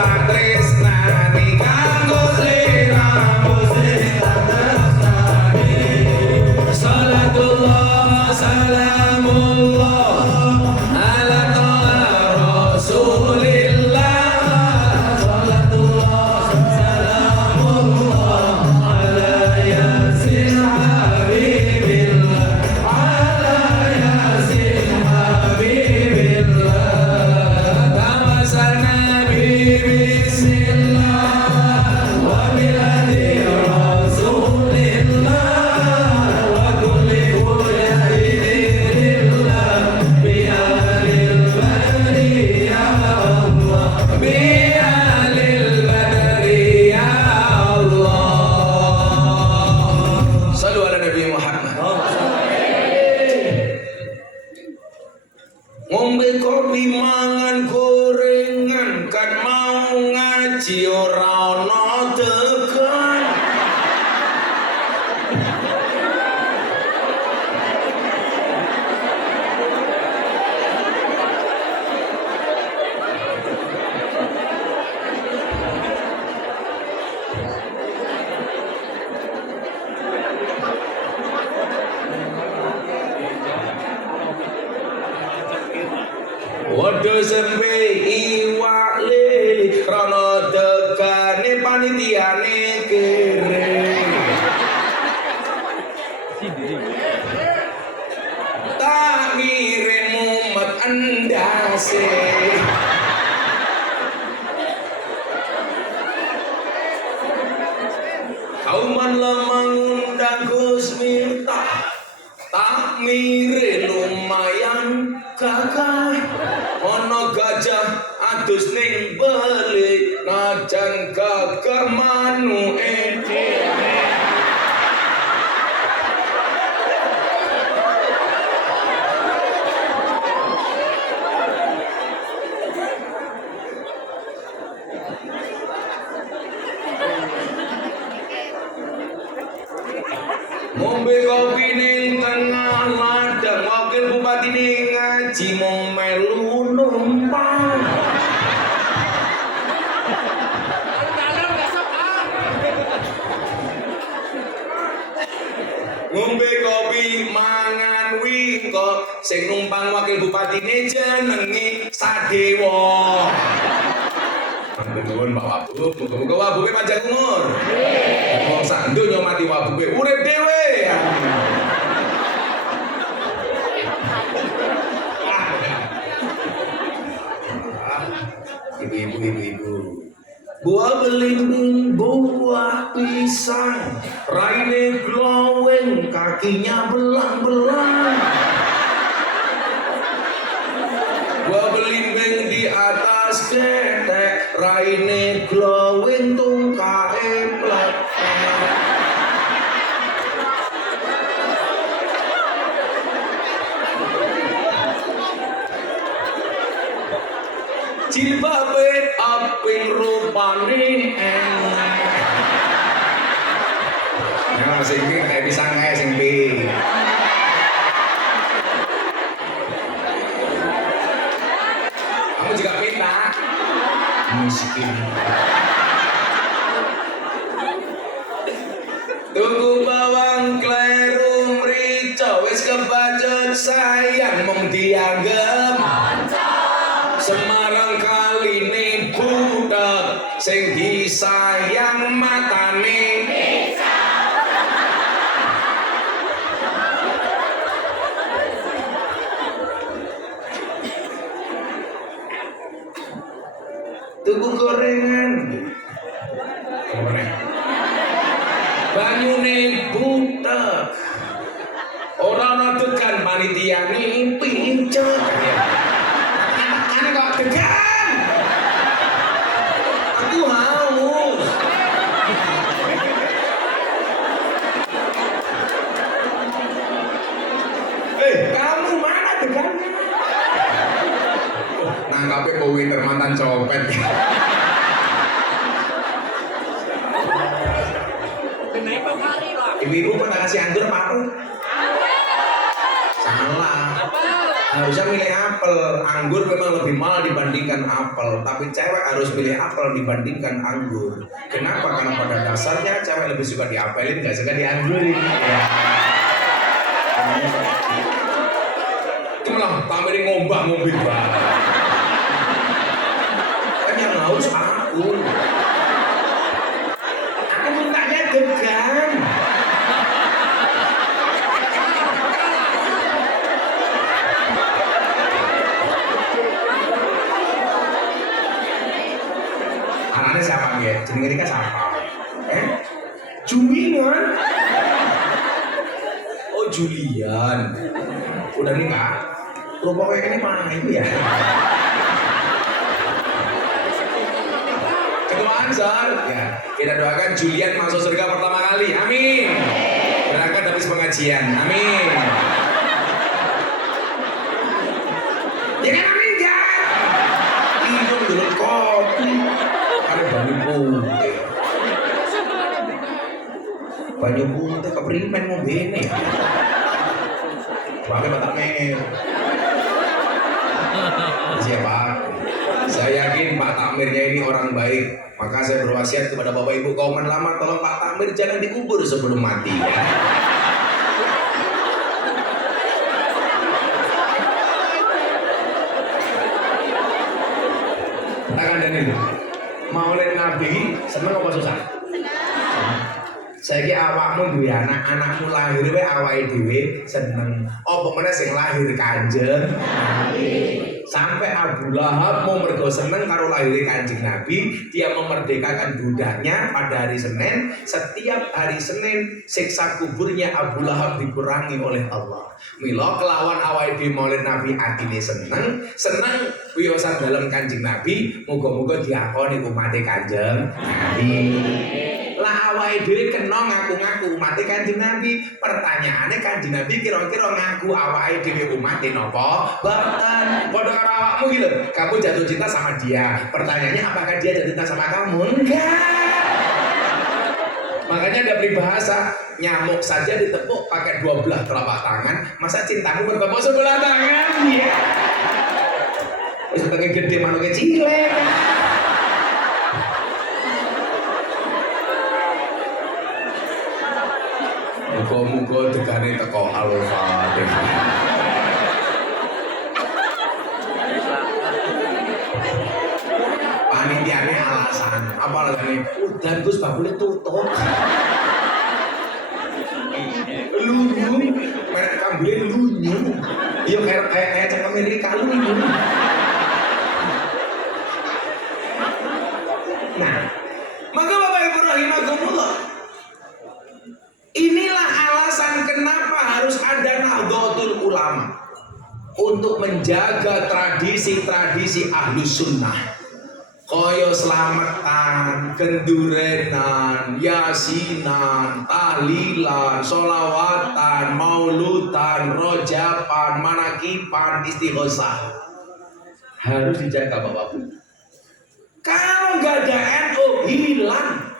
tak tresnani kanggo sliramu sing tak tresnani. Salatullah salamullah ala toha rasulillah. Salatullah salamullah ala yasin habibillah, ala yasin habibillah. Tawasalna bismillah wa biladi rasulillah wa kulli wulidillah bi alil badri ya Allah, bi alil badri ya Allah. Sallu ala Nabi Muhammad. Ngombe kopi mangan gorengan kan mau ngaji ora ono tekan. Waduh sembe iwak lele rono tekane panitiane kere. Tak ngirim umat endase. Kauman lemang undang Gus Miftah, tak mire lumayan gagah. Ono gajah adus ning beli najan gagah manuke dhewe. Ngombe kopi ning tengah ladang, wakil bupati ning ngaji mong melu numpang. Ngombe kopi mangan wingko, sing numpang wakil bupati ne jenenge Sadewa. Nuwun Pak Wabub, muga-muga wabuke panjang umur. Wong sak donya mati wabuke urip dhewe. Ibu-ibu. Buah belimbing, buah pisang, raine glowing, kakinya belang-belang. Buah belimbing di atas ketek, raine glowing, tungkae pletek. Jilbabe aping rupane enak. Ya sing iki kayak pisang kae sing pi. Kamu juga minta miskin. Tunggu bawang kleru mrica wis kebacut sayang mung dianggep Semarang kaline budak sing disayang matane. Tuku gorengan. Banyune budak. Ora ana tekan panitiane pincet. Kok degan? Aku haus. Kamu mana degannya? Nangkape Pak Winter mantan copet. Kenapa kali lah? Ibu-ibu pernah kasih anggur Pak? Salah. harusnya milih apel. Anggur memang lebih mahal dibandingkan apel, tapi cewek harus milih apel dibandingkan anggur. Kenapa? Karena pada dasarnya cewek lebih suka diapelin, nggak suka dianggurin. Ya. Itu malah tampilin ngombah-ngombih banget. Kan yang haus aku. Aku mintanya degan. Anaknya siapa ya? Jenenge Rika siapa? Julian. Oh Julian. Udah nikah? Rupa kayak ini mana itu ya? Ketuaan Sar. Ya, kita doakan Julian masuk surga pertama kali. Amin. Berangkat habis pengajian. Amin. Ya kan amin kan? Itu dulu kopi. Ada banyu putih. Banyu putih keprimen mau bene. Pakai mata mer. Siapa? Saya yakin Pak Takmirnya ini orang baik. Maka saya berwasiat kepada Bapak Ibu kauman lama, tolong Pak Takmir jangan dikubur sebelum mati. Ya. Tangan dan itu. Maulid Nabi seneng apa susah? Saiki awakmu duwe anak, anakmu lahir wae awake dhewe seneng. Apa meneh sing lahir Kanjeng Nabi. Sampai Abu Lahab mau mergo seneng karo lahir Kanjeng Nabi, dia memerdekakan budaknya pada hari Senin. Setiap hari Senin siksa kuburnya Abu Lahab dikurangi oleh Allah. Mila kelawan awake dhewe Maulid Nabi atine seneng wiyosan dalam Kanjeng Nabi, muga-muga diakoni umat Kanjeng Nabi. Lah awake dhewe kena ngaku-ngaku umat Kanjeng Nabi. Pertanyaannya Kanjeng Nabi kira-kira ngaku awake dhewe umat napa? Boten. Padha karo awakmu gitu. Kamu jatuh cinta sama dia. Pertanyaannya apakah dia jatuh cinta sama kamu? Enggak. Makanya ada peribahasa, nyamuk saja ditepuk pakai 12 telapak tangan, masa cintamu bertepuk sebelah tangan? Iya. Wis pengen gede manuk cilik. Muga-muga dekane teko Al-Fatihah. Panitiane alasan, apa alasannya? Udan Gus bakule tutup. Lunyu, merek kambingnya lunyu. Iya kayak cek Amerika lunyu. Nah, maka Bapak Ibu rahimakumullah, inilah alasan kenapa harus ada Nahdlatul Ulama untuk menjaga tradisi-tradisi Ahlus Sunnah. Koyo selamatan, kendurenan, yasinan, tahlilan, solawatan, maulutan, rojapan, manakipan, istighosah harus dijaga Bapak-Bapak. Kalau nggak ada NU hilang.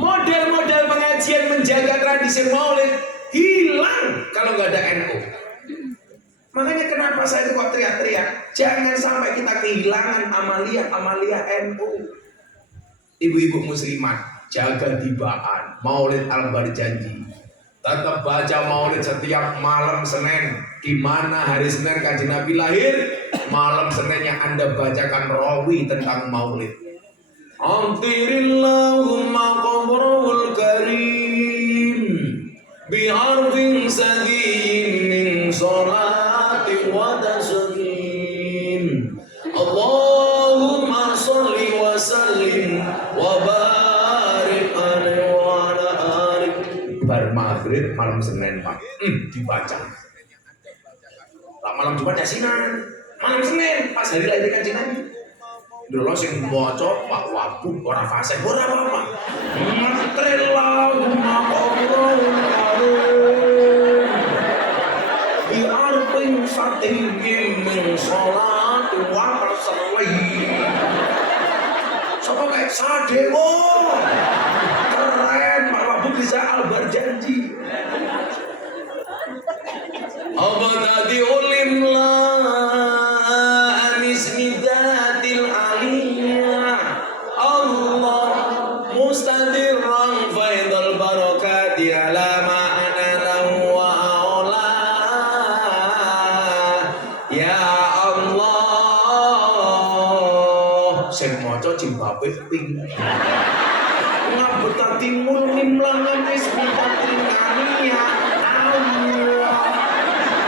Model-model pengajian menjaga tradisi maulid hilang kalau nggak ada NU. Makanya kenapa saya kok teriak-teriak, jangan sampai kita kehilangan amalia NU. Ibu-ibu muslimat, jaga tibaan Maulid Al-Barjanji. Tetap baca maulid setiap malam Senin. Di mana hari Senin Kanjeng Nabi lahir, malam Seninnya Anda bacakan rawi tentang maulid. Amtirillahumma qabrahul karim bi'arfin sadiyin min salati wa taslim. Allahumma salli wa sallim wa barik alaihi wa ala alihi. Bar maghrib malam Senin Pak dibaca. Lah malam Jumat yasinan, malam Senin pas hari lahir Kanjeng Nabi. Dulu sing maca Pak Wabub ora fasih ora apa-apa. Matrillahumma qabrahul karim bi arfin satingin min salati wa taslim. Sapa kayak Sadewo. Keren Pak Wabub bisa Al-Barjanji. Abada Mustadi'ulin la anismi dzatil aliyah Allah mustadirran faidul barakati ala ma'ana lahu wa aula ya Allah sing maca jimbabe ping ngabetati mulmin langan ismi dzatil aliyah Allah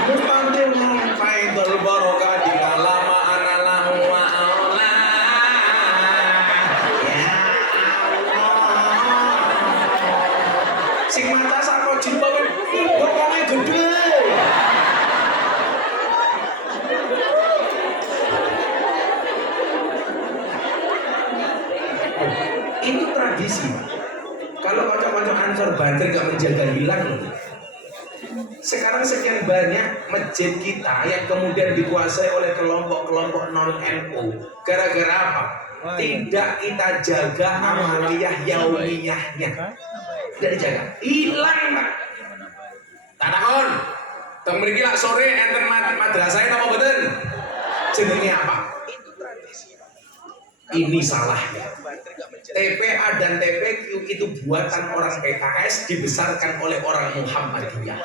mustadirran faidul barakati ala ma'ana lahu wa aula ya sing maca saka jimbabe bokone gedhe. Itu tradisi. Kalau kocok-kocok Ansor Banter gak menjaga hilang loh. Sekarang sekian banyak masjid kita yang kemudian dikuasai oleh kelompok-kelompok non-NU. Gara-gara apa? Tidak kita jaga amaliyah yaumiyahnya. Tidak dijaga. Hilang Pak. Tanahon. Teng mriki lak sore enten madrasah apa mboten? Jenenge apa? Ini salahnya. TPA dan TPQ itu buatan orang PKS dibesarkan oleh orang Muhammadiyah.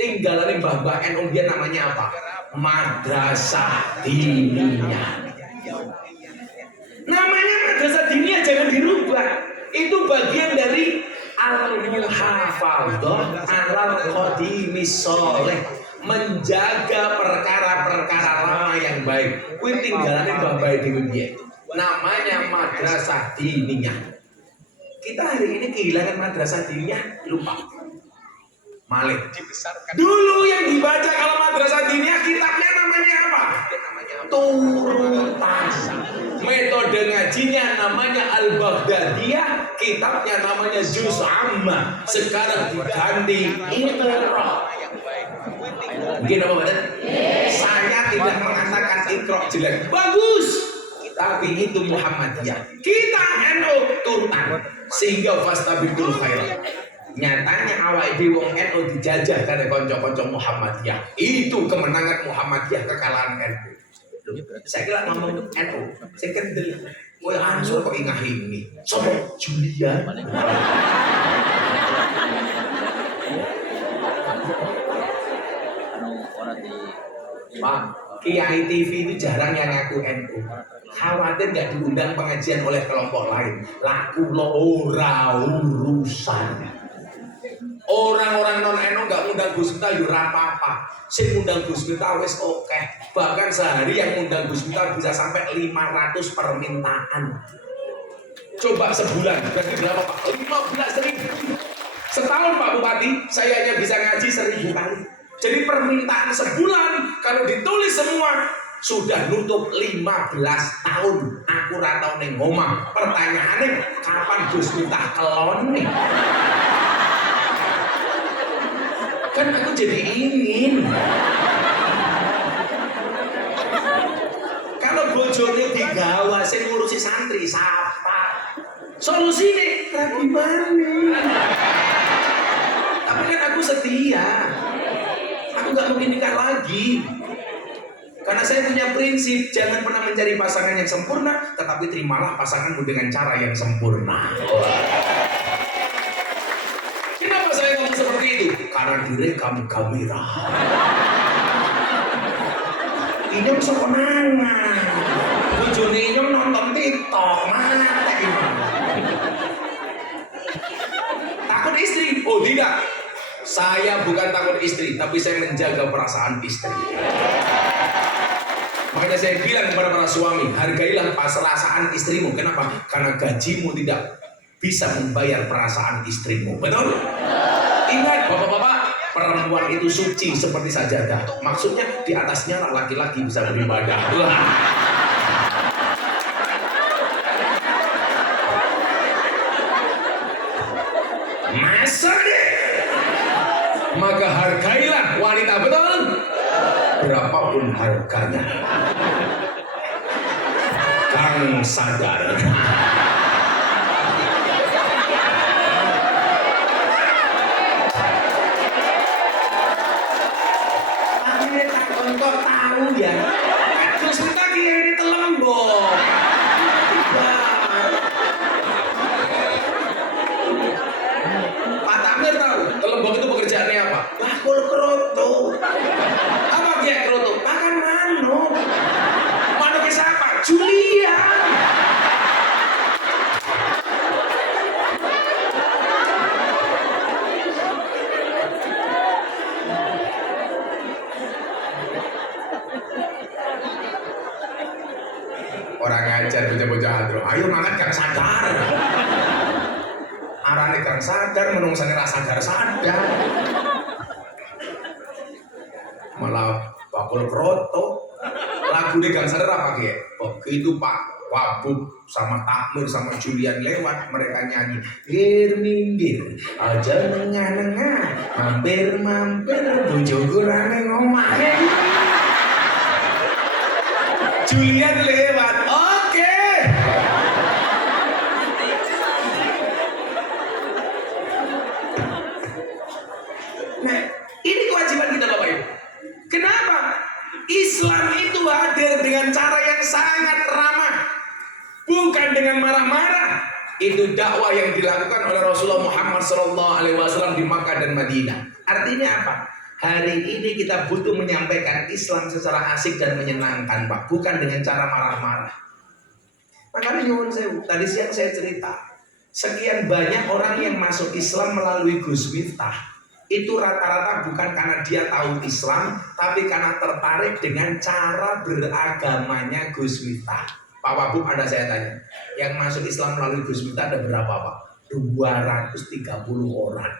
Tinggalan Mbah NU dia namanya apa? Madrasah Diniyah. Namanya Madrasah Diniyah jangan dirubah. Itu bagian dari al-muhafadzah alal qadimis sholeh, menjaga perkara-perkara lama yang baik. Kuwi tinggalan Mbah dhewe piye? Namanya Madrasah Diniyah. Kita hari ini kehilangan Madrasah Diniyah, lupa. Malik. Dulu yang dibaca kalau Madrasah Diniyah kitabnya namanya apa? Turutan. Metode ngajinya namanya Al-Baghdadiyah, kitabnya namanya Juz Amma. Sekarang diganti Iqra. Mungkin apa benar? Saya tidak mengatakan Iqra jelek. Bagus. Tapi itu Muhammadiyah. Kita NU turutan sehingga fastabiqul khairat. Nyatanya awake dhewe wong NU dijajah karena kanca-kanca Muhammadiyah. Itu kemenangan Muhammadiyah kekalahan NU. Saya kira ngomong NU, saya kendel. Kowe Ansor kok ingah ini. Sopo Julia. Pak, Kiai TV itu jarang yang ngaku NU. Khawatir gak diundang pengajian oleh kelompok lain. Laku lo ora urusan. Orang-orang non-NU gak ngundang Gus Miftah yo ora apa-apa. Sing ngundang Gus Miftah wis oke. Bahkan sehari yang ngundang Gus Miftah bisa sampai 500 permintaan. Coba sebulan berarti berapa Pak? 15.000. Setahun Pak Bupati, saya hanya bisa ngaji 1.000 kali. Jadi permintaan sebulan kalau ditulis semua sudah nutup 15 tahun. Aku ora tau ning omah. Pertanyaannya kapan Gus Miftah kelon nih? Kan aku jadi ingin. Kalau bojone digawa sing ngurusi santri siapa? Solusine rapi mana? Tapi kan aku setia. Aku gak mungkin nikah lagi. Karena saya punya prinsip, jangan pernah mencari pasangan yang sempurna, tetapi terimalah pasanganmu dengan cara yang sempurna. Kenapa saya ngomong seperti itu? Karena direkam kamera. Ini bisa konangan. Bojone ini nonton TikTok, mana takut istri? Oh tidak. Saya bukan takut istri, tapi saya menjaga perasaan istri. Makanya saya bilang kepada para suami, hargailah perasaan istrimu. Kenapa? Karena gajimu tidak bisa membayar perasaan istrimu. Betul? Ingat bapak-bapak, perempuan itu suci seperti sajadah. Maksudnya di atasnya laki-laki bisa beribadah. Masa deh. Maka hargailah wanita, betul? Berapapun harganya. Kang sadar. Akhirnya Orang ngajar bocah-bocah hadroh. Ayo mangkat Kang sadar. Arane Kang sadar menungsane ra sadar-sadar. Malah bakul kroto. Lagu Kang sadar apa ya? Begitu Pak Wabub sama Takmur sama Julian lewat, mereka nyanyi gir minggir aja nengah-nengah mampir-mampir bojoku rame ngomah. Julian lewat, oke. Nah, ini kewajiban kita Bapak Ibu. Kenapa? Islam itu hadir dengan cara yang sangat ramah, bukan dengan marah-marah. Itu dakwah yang dilakukan oleh Rasulullah Muhammad SAW di Makkah dan Madinah. Artinya apa? Hari ini kita butuh menyampaikan Islam secara asik dan menyenangkan, Pak, bukan dengan cara marah-marah. Makanya nyuwun sewu, tadi siang saya cerita, sekian banyak orang yang masuk Islam melalui Gus Miftah. Itu rata-rata bukan karena dia tahu Islam, tapi karena tertarik dengan cara beragamanya Gus Miftah. Pak Wabub, Anda saya tanya, yang masuk Islam melalui Gus Miftah ada berapa Pak? 230 orang.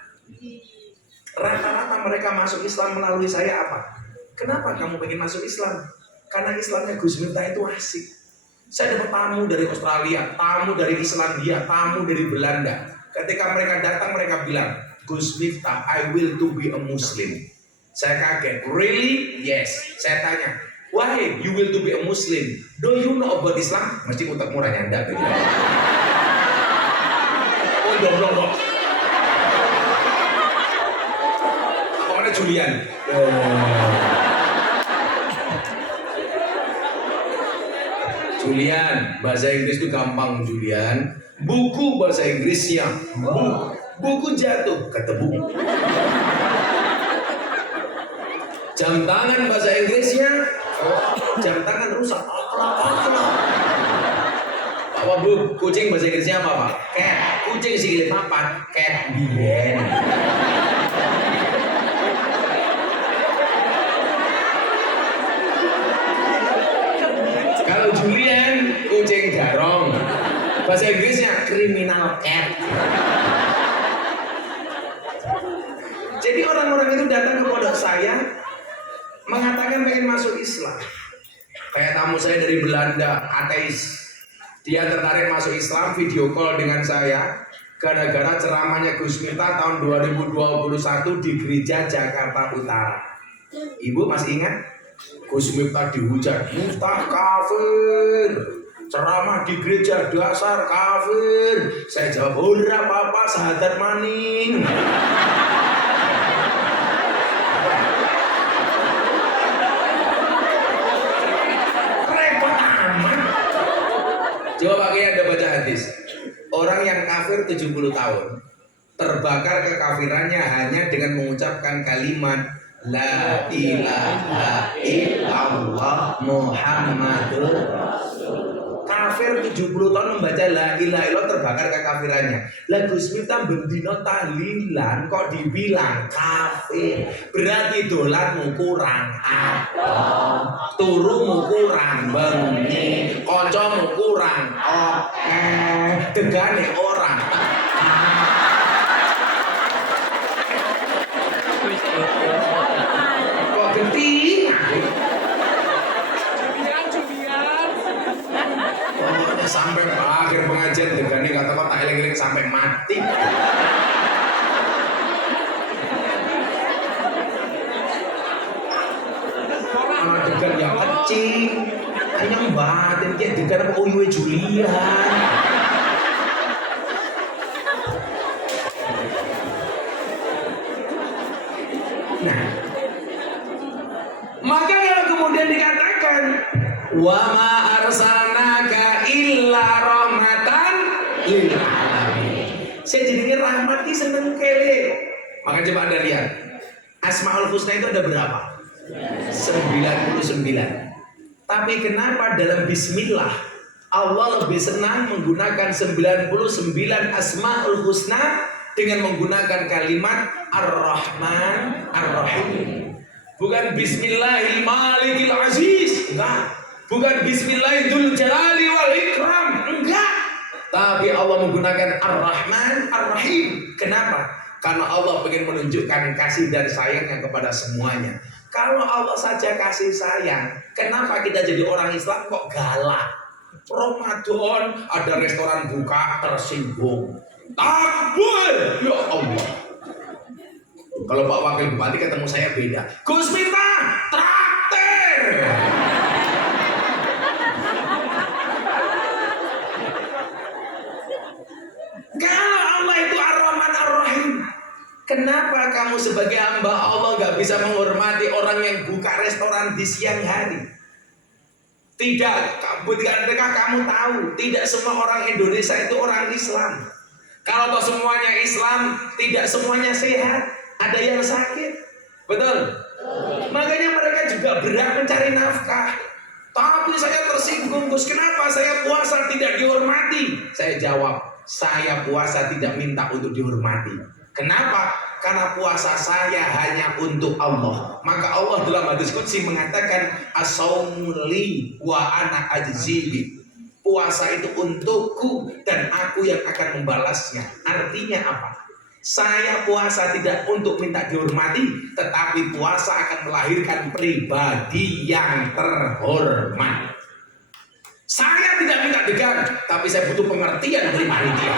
Rata-rata mereka masuk Islam melalui saya apa? Kenapa kamu pengen masuk Islam? Karena Islamnya Gus Miftah itu asik. Saya dapat tamu dari Australia, tamu dari Islandia, tamu dari Belanda. Ketika mereka datang, mereka bilang, Gus Miftah, I will to be a Muslim. Saya kaget, really? Yes. Saya tanya, why you will to be a Muslim? Do you know about Islam? Mesti utak murah nyanda. Oh, dong. Apa mana Julian? Julian, bahasa Inggris itu gampang Julian. Buku bahasa Inggrisnya, buku jatuh ketemu. Jam tangan bahasa Inggrisnya, jam tangan rusak. Pak Wabub, kucing bahasa Inggrisnya apa Pak? Cat. Kucing sikile papat, cat bien. Kalau Julian, kucing garong. Bahasa Inggrisnya criminal cat. Jadi orang-orang itu datang ke pondok saya mengatakan pengen masuk Islam. Kayak tamu saya dari Belanda, ateis. Dia tertarik masuk Islam, video call dengan saya gara-gara ceramahnya Gus Miftah tahun 2021 di gereja Jakarta Utara. Ibu masih ingat? Gus Miftah dihujat, Miftah kafir, ceramah di gereja dasar kafir. Saya jawab, ora apa-apa, sadar maning. Repot amat. Coba pakai Anda baca hadis. Orang yang kafir 70 tahun terbakar kekafirannya hanya dengan mengucapkan kalimat La ilaha illallah Muhammadur Rasul. Kafir 70 tahun membaca la ilaha illallah terbakar kekafirannya. Lah Gus Miftah bendino tahlilan kok dibilang kafir. Berarti dolanmu kurang apa? Turumu kurang bengi, kancamu kurang oke, degane orang. Pokoknya sampai akhir pengajian degane kata kok tak eling-eling sampai mati. Degan yang kecil, hanya batin dia degan apa uyuwe Julian. Nah, maka kalau kemudian dikatakan wa ma arsalnaka illa rahmatan lil alamin. Saya jadi rahmat ki seneng kele. Maka coba Anda lihat. Asmaul Husna itu ada berapa? 99. Tapi kenapa dalam bismillah Allah lebih senang menggunakan 99 Asmaul Husna dengan menggunakan kalimat Ar-Rahman Ar-Rahim. Bukan Bismillahil Malikil Aziz, enggak. Bukan Bismillahil Jalali Allah menggunakan Ar-Rahman, Ar-Rahim. Kenapa? Karena Allah ingin menunjukkan kasih dan sayangnya kepada semuanya. Kalau Allah saja kasih sayang, kenapa kita jadi orang Islam kok galak? Ramadan ada restoran buka tersinggung. Takbir, ya Allah. Kalau Pak Wakil Bupati ketemu saya beda. Gus Miftah, traktir. Kalau Allah itu Ar-Rahman Ar-Rahim, kenapa kamu sebagai hamba Allah gak bisa menghormati orang yang buka restoran di siang hari? Tidak, ketika kamu tahu, tidak semua orang Indonesia itu orang Islam. Kalau toh semuanya Islam, tidak semuanya sehat, ada yang sakit, betul? Makanya mereka juga berat mencari nafkah. Tapi saya tersinggung, Gus, kenapa saya puasa tidak dihormati? Saya jawab, saya puasa tidak minta untuk dihormati. Kenapa? Karena puasa saya hanya untuk Allah. Maka Allah dalam hadis qudsi mengatakan as-saumu li wa ana ajzibi. Puasa itu untukku dan aku yang akan membalasnya. Artinya apa? Saya puasa tidak untuk minta dihormati, tetapi puasa akan melahirkan pribadi yang terhormat. Saya tidak minta degan, tapi saya butuh pengertian dari panitia.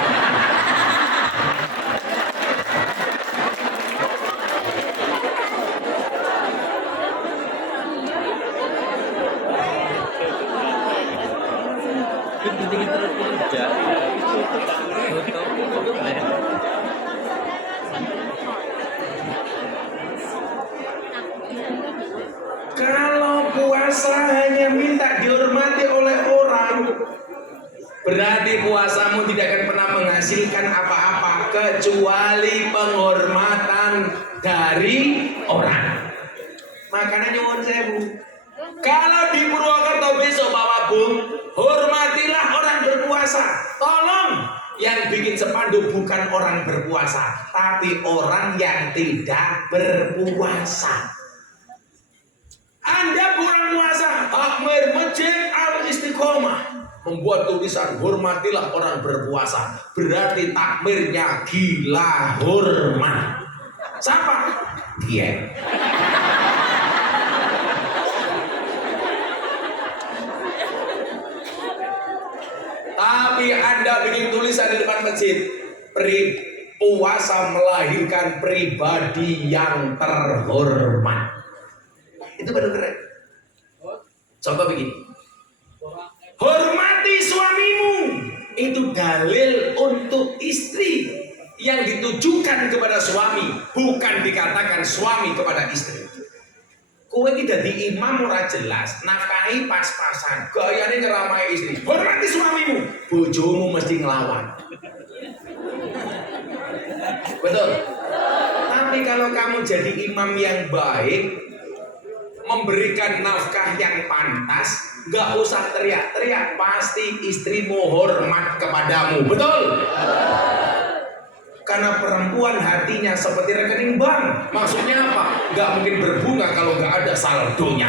Kalau puasa hanya minta dihormati oleh orang, berarti puasamu tidak akan pernah menghasilkan apa-apa kecuali penghormatan dari orang. Makanya nyuwun sewu, kalau di Purwokerto besok Pak Wabung, hormatilah orang berpuasa. Tolong yang bikin spanduk bukan orang berpuasa, tapi orang yang tidak berpuasa. Anda kurang puasa, Takmir Masjid Al-Istiqomah membuat tulisan hormatilah orang berpuasa, berarti takmirnya gila hormat. Siapa? Dia. Tapi Anda bikin tulisan di depan masjid, puasa melahirkan pribadi yang terhormat. Itu benar keren. Contoh begini, hormati suamimu, itu dalil untuk istri yang ditujukan kepada suami, bukan dikatakan suami kepada istri. Kowe iki dadi imam ora jelas, nafkahi pas-pasan, gayane nyeramai istri. Hormati suamimu, bojomu mesti ngelawan. Betul. Tapi kalau kamu jadi imam yang baik, memberikan nafkah yang pantas, gak usah teriak-teriak, pasti istrimu hormat kepadamu. Betul? Karena perempuan hatinya seperti rekening bank. Maksudnya apa? Gak mungkin berbunga kalau gak ada saldonya.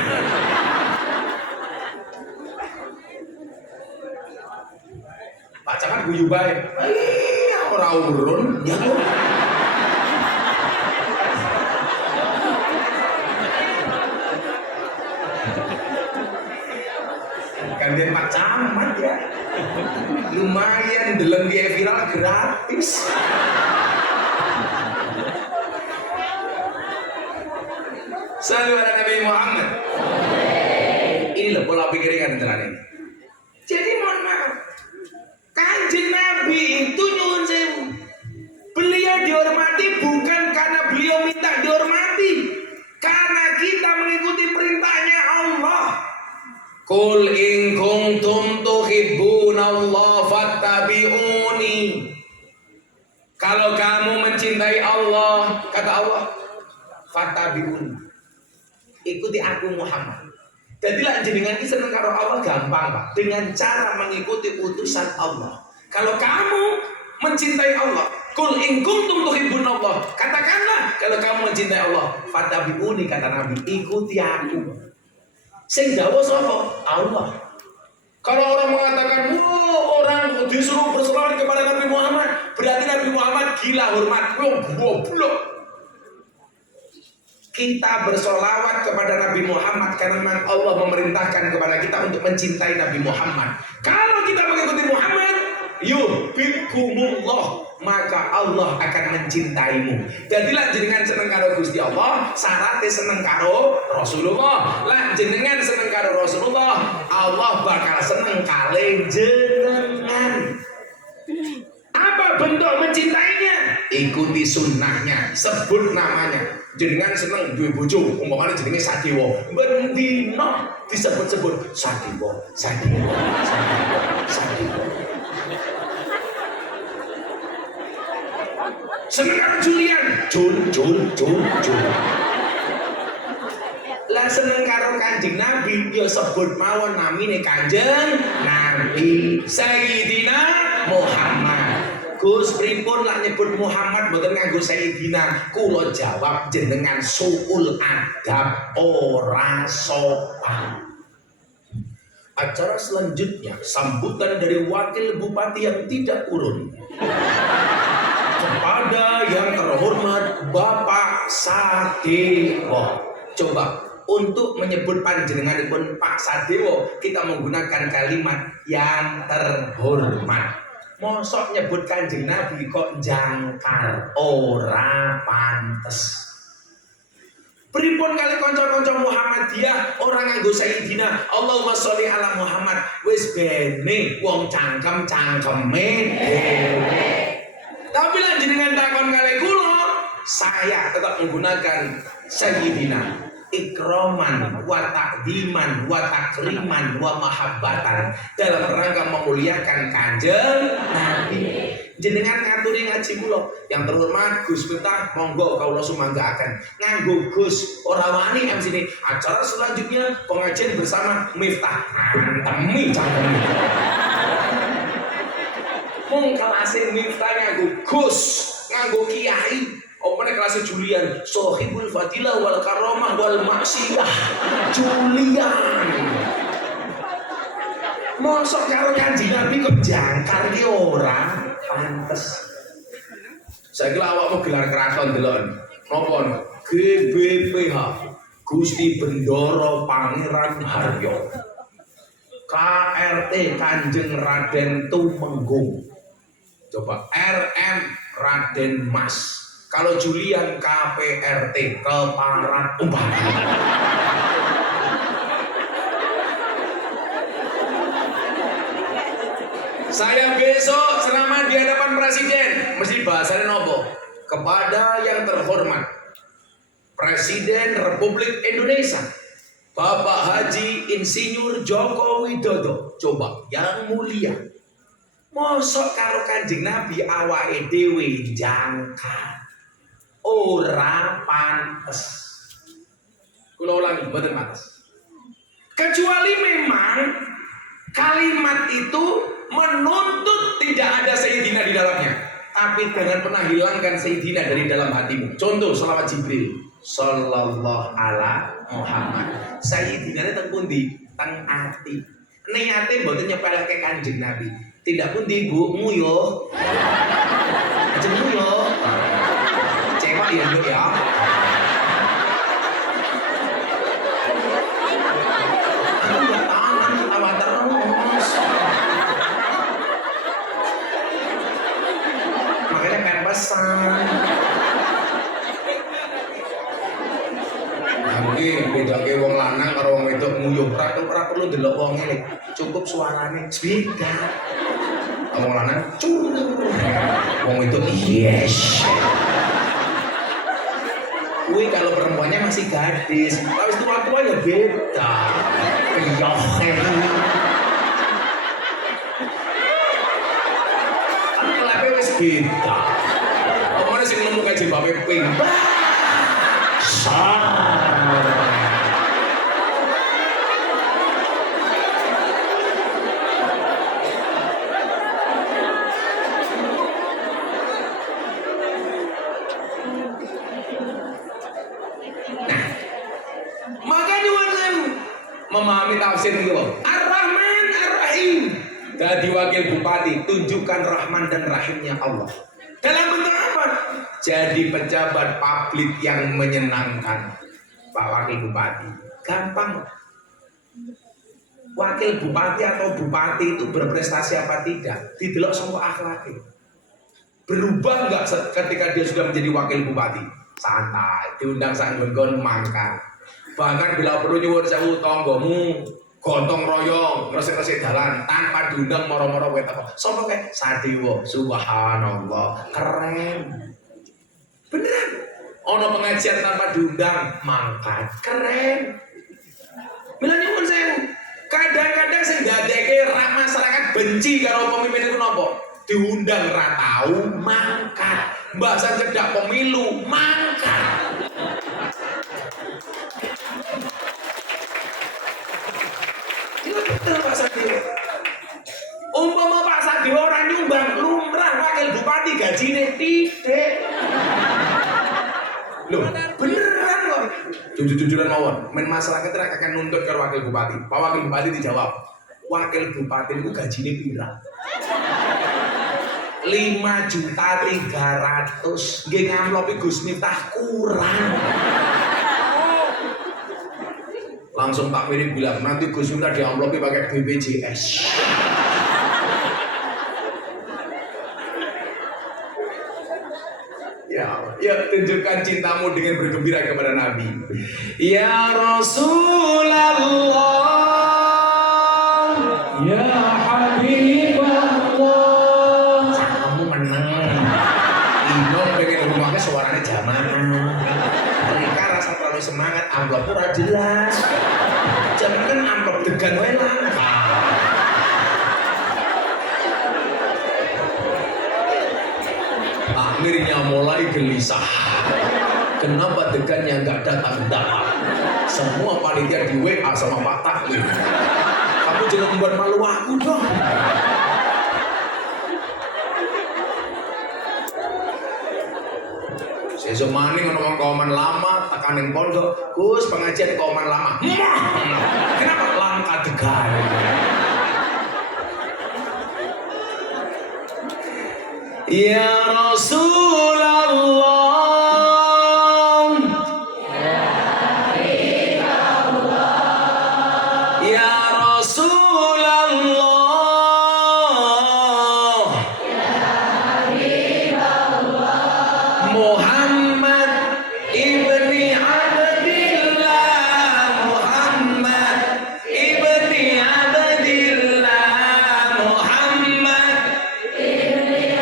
Pak Camat guyu baik. Iya, orang urun. Ya, gantian Pak Camat ya, lumayan deleng dia viral gratis. Sallu ala Nabi Muhammad. Ini loh pola pikirnya kan jalan ini. Jadi mohon maaf, Kanjeng Nabi itu nyuwun sewu, beliau dihormati bukan karena beliau minta dihormati, karena kita mengikuti perintahnya Allah. Qul in kuntum tuhibbunallaha fattabi'uni. Kalau kamu mencintai Allah, kata Allah, fattabi'uni, ikuti aku Muhammad. Jadilah jenengan iki seneng karo Allah gampang, Pak, dengan cara mengikuti utusan Allah. Kalau kamu mencintai Allah, qul in kuntum tuhibbunallaha, katakanlah kalau kamu mencintai Allah, fattabi'uni, kata Nabi, ikuti aku. Sing dawuh sapa? Allah. Kalau orang mengatakan, "Wah, orang disuruh berselawat kepada gila hormat, goblok. Kita bersolawat kepada Nabi Muhammad karena memang Allah memerintahkan kepada kita untuk mencintai Nabi Muhammad. Kalau kita mengikuti Muhammad, yuhibbukumullah, maka Allah akan mencintaimu. Jadilah jenengan seneng karo Gusti Allah, syaratnya seneng karo Rasulullah. Lah jenengan seneng karo Rasulullah, Allah bakal seneng kali jenengan. Apa bentuk mencintainya? Ikuti sunnahnya, sebut namanya. Jenengan seneng duwe bojo, umpamane jenenge Sadewa, bendina disebut-sebut Sadewa. Seneng karo Julian, Jul. Lah seneng karo Kanjeng Nabi, ya sebut mawon namine Kanjeng Nabi Sayyidina Muhammad. Gus pripun lak nyebut Muhammad mboten nganggo Sayyidina? Kula jawab jenengan suul adab, ora sopan. Acara selanjutnya sambutan dari wakil bupati yang tidak urun kepada yang terhormat Bapak Sadewo. Coba untuk menyebut panjenenganipun Pak Sadewo kita menggunakan kalimat yang terhormat. Mosok nyebut Kanjeng Nabi kok jangkar, ora pantes. Pripun kali kanca-kanca Muhammadiyah orang nganggo Sayyidina, Allahumma sholli ala Muhammad, wis bene wong cangkeme dhewe. Tapi lan jenengan takon kali kula, saya tetap menggunakan Sayyidina. Ikroman, wa takdiman, wa takriman, wa mahabbatan, dalam rangka memuliakan Kanjeng Nabi. Jenengan ngaturi ngaji kula, yang terhormat Gus Miftah, monggo kawula sumanggaaken. Nganggo Gus ora wani MC ini. Acara selanjutnya pengajian bersama Miftah. Antemi cangkeme. Mung kelase Miftah nganggo Gus, nganggo Kiai. Omane kelas Julian, sohibul fadilah wal karomah wal maksiyah. Julian. Mosok karo Kanjeng Nabi kok jangkar ki ora pantes. Saiki awakmu gelar keraton delon. Napa? GBPH. Gusti Bendoro Pangeran Haryo. KRT Kanjeng Raden Tumenggung. Coba RM Raden Mas. Kalau Julian KPRT Keparat Umpama. Saya besok ceramah di hadapan presiden, mesti bahasanya nopo? Kepada yang terhormat Presiden Republik Indonesia Bapak Haji Insinyur Joko Widodo. Coba yang mulia, mosok karo Kanjeng Nabi awake dhewe jangkar, ora pantes. Kula ulangi, mboten pantes. Kecuali memang kalimat itu menuntut tidak ada Sayyidina di dalamnya, tapi jangan pernah hilangkan Sayyidina dari dalam hatimu. Contoh selawat Jibril, sallallahu ala Muhammad. Sayyidina teng pundi? Teng ati. Niate mboten nyepelake Kanjeng Nabi. Tidak pundi Bu, nguyo. Ajeng nguyo. Ya Bu ya. Enggak tangan ketawa terus. Makanya kan pesan. Mungkin bedake wong lanang karo wong wedok nguyuh ora perlu delok wonge lek. Cukup suarane beda. Wong lanang wong wedok yes. Wih, kalau perempuannya masih gadis, habis tua-tua ya beda. Yohen. Kan kelepe wis beda. Omane sing nemu kaji bape ping. Memahami tafsir itu, Ar-Rahman Ar-Rahim. Jadi wakil bupati, tunjukkan Rahman dan Rahimnya Allah. Dalam bentuk apa? Jadi pejabat publik yang menyenangkan. Pak Wakil Bupati, gampang. Wakil bupati atau bupati itu berprestasi apa tidak? Didelok sama akhlaknya. Berubah nggak ketika dia sudah menjadi wakil bupati? Santai, diundang sanggon mangkat. Bahkan bila perlu nyuwun sewu tonggomu, gontong royong, resik-resik dalan tanpa diundang moro-moro wet apa. Sopo kayak Sadewo, subhanallah, keren. Beneran. Ono pengajian tanpa diundang, mangkat, keren. Bila nyuwun sewu. Kadang-kadang sing dadeke masyarakat benci karo pemimpin itu nopo? Diundang ra tau mangkat. Bahasa cedak pemilu mangkat. Itu betul Pak Sadewo. Umpama Pak Sadewo ora nyumbang lumrah wakil bupati gajine titik. Loh, beneran kok. Jujur-jujuran mawon, men masyarakat tidak akan nuntut ke wakil bupati. Pak wakil bupati dijawab, wakil bupati itu gajinya pira? 5.300.000. Nggih ngamplopi Gus Miftah kurang. Langsung Pak Wiri bilang, nanti Gus Miftah diamplopi pakai BPJS. Ya, tunjukkan cintamu dengan bergembira kepada Nabi. Ya Rasulullah, ya Habibullah. Kamu menang. Ino pengen rumahnya suaranya jamaah. Mereka rasa terlalu semangat, amplop pura jelas. Jangan kan amplop degan wae langka. Akhirnya mulai gelisah. Kenapa degannya nggak datang-datang? Semua panitia di WA sama Pak Taklim. Kamu jangan membuat malu aku dong. Sesuk maning ngomong kauman lama, tekanin pondok. Gus pengajian kauman lama. Kenapa langka degan? Ya Rasulullah, ya Habibullah, ya Rasulullah, ya Habibullah, Muhammad ibni Abdillah, Muhammad ibni Abdillah, Muhammad ibni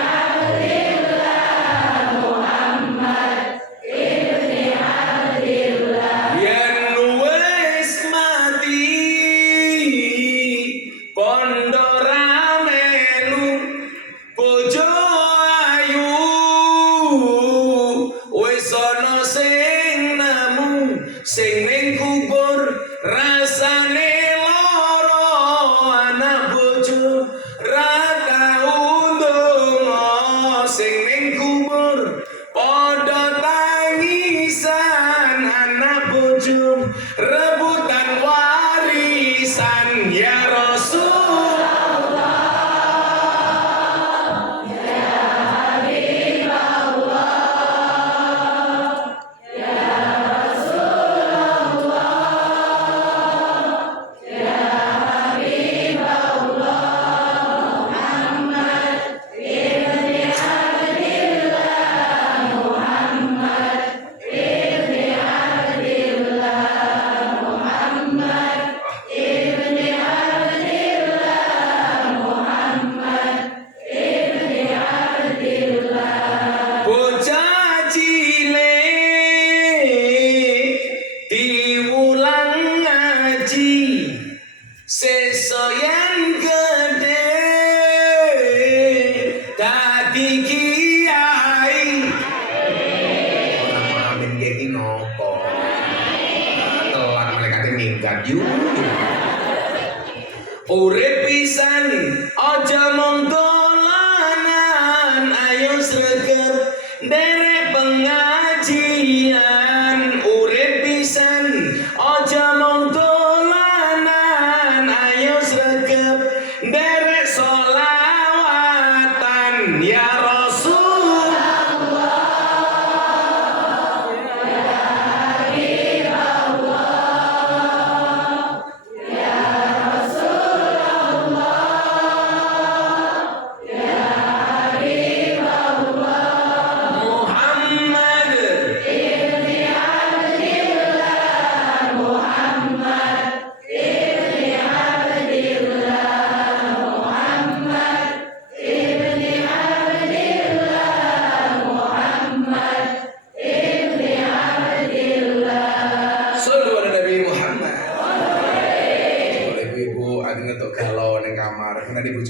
sing ning kubur rasane lara anak bojo ra tau ndonga sing ning kubur padha tangisan anak bojo rebutan warisan ya Rasulullah ya Habibullah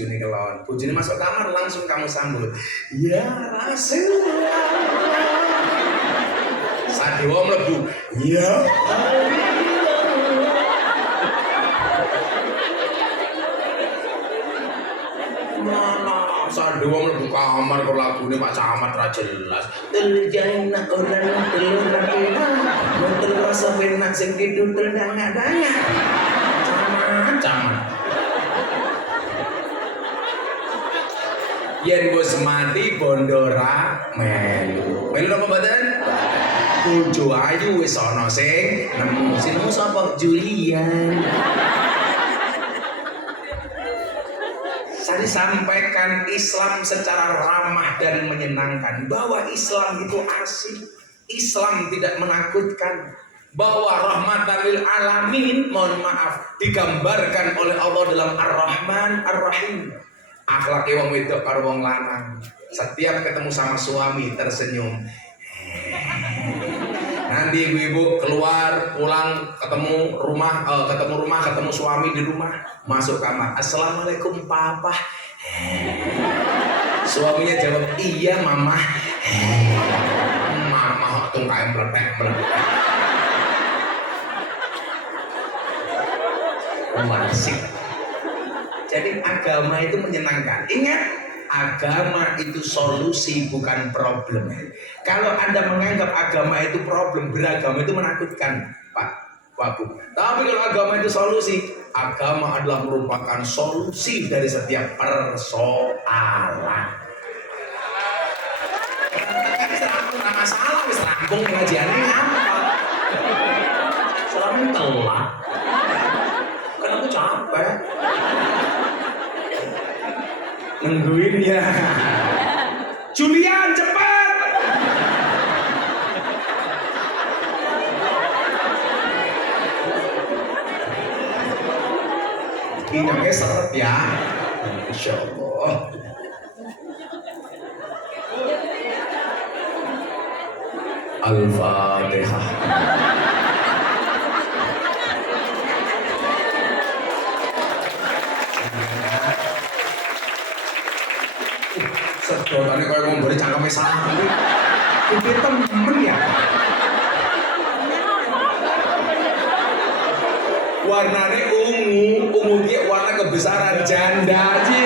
bojone kelon. Bojone masuk kamar langsung kamu sambut. Ya Rasulullah. Sadewa mlebu. Ya. Sadewa mlebu kamar kok lagune Pak Camat ra jelas. Terjana orang telur rakena. Motor rasa benak sing didudul dangak-dangak. Camat. Yen bos mati bondora melu. Melu apa mboten? Bojo ayu wis ana sing nemu. Sing nemu sapa? Julian. Saya sampaikan Islam secara ramah dan menyenangkan, bahwa Islam itu asik, Islam tidak menakutkan, bahwa rahmatan lil alamin, mohon maaf, digambarkan oleh Allah dalam Ar-Rahman Ar-Rahim. Akhlak wong wedok karo wong lanang, setiap ketemu sama suami tersenyum. Nanti ibu-ibu keluar pulang ketemu suami di rumah, masuk kamar, assalamualaikum papa. Suaminya jawab iya mama. Mama tungkain meletek. Asik. Jadi agama itu menyenangkan. Ingat, agama itu solusi bukan problem. Kalau Anda menganggap agama itu problem, beragama itu menakutkan, Pak Bu. Tapi kalau agama itu solusi, agama adalah merupakan solusi dari setiap persoalan. Tidak masalah, wis rampung pengajiannya apa? Selama telat. Karena aku capek. Nungguin ya. Julian cepat. Minyaknya seret ya. Insya Allah. Al-Fatihah. Sedotannya kalau mau beri cangkeme salah, itu temen ya. Warnanya ungu dia warna kebesaran janda aja.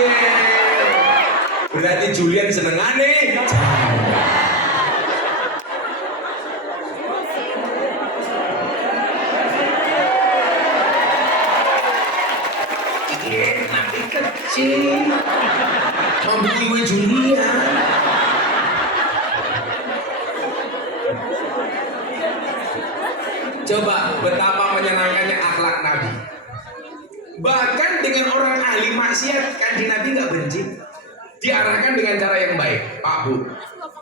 Berarti Julian senengane janda. Nanti kecil. Mampu Julian. Coba betapa menyenangkannya akhlak Nabi. Bahkan dengan orang ahli maksiat Kanjeng Nabi nggak benci. Diarahkan dengan cara yang baik. Pak Bu,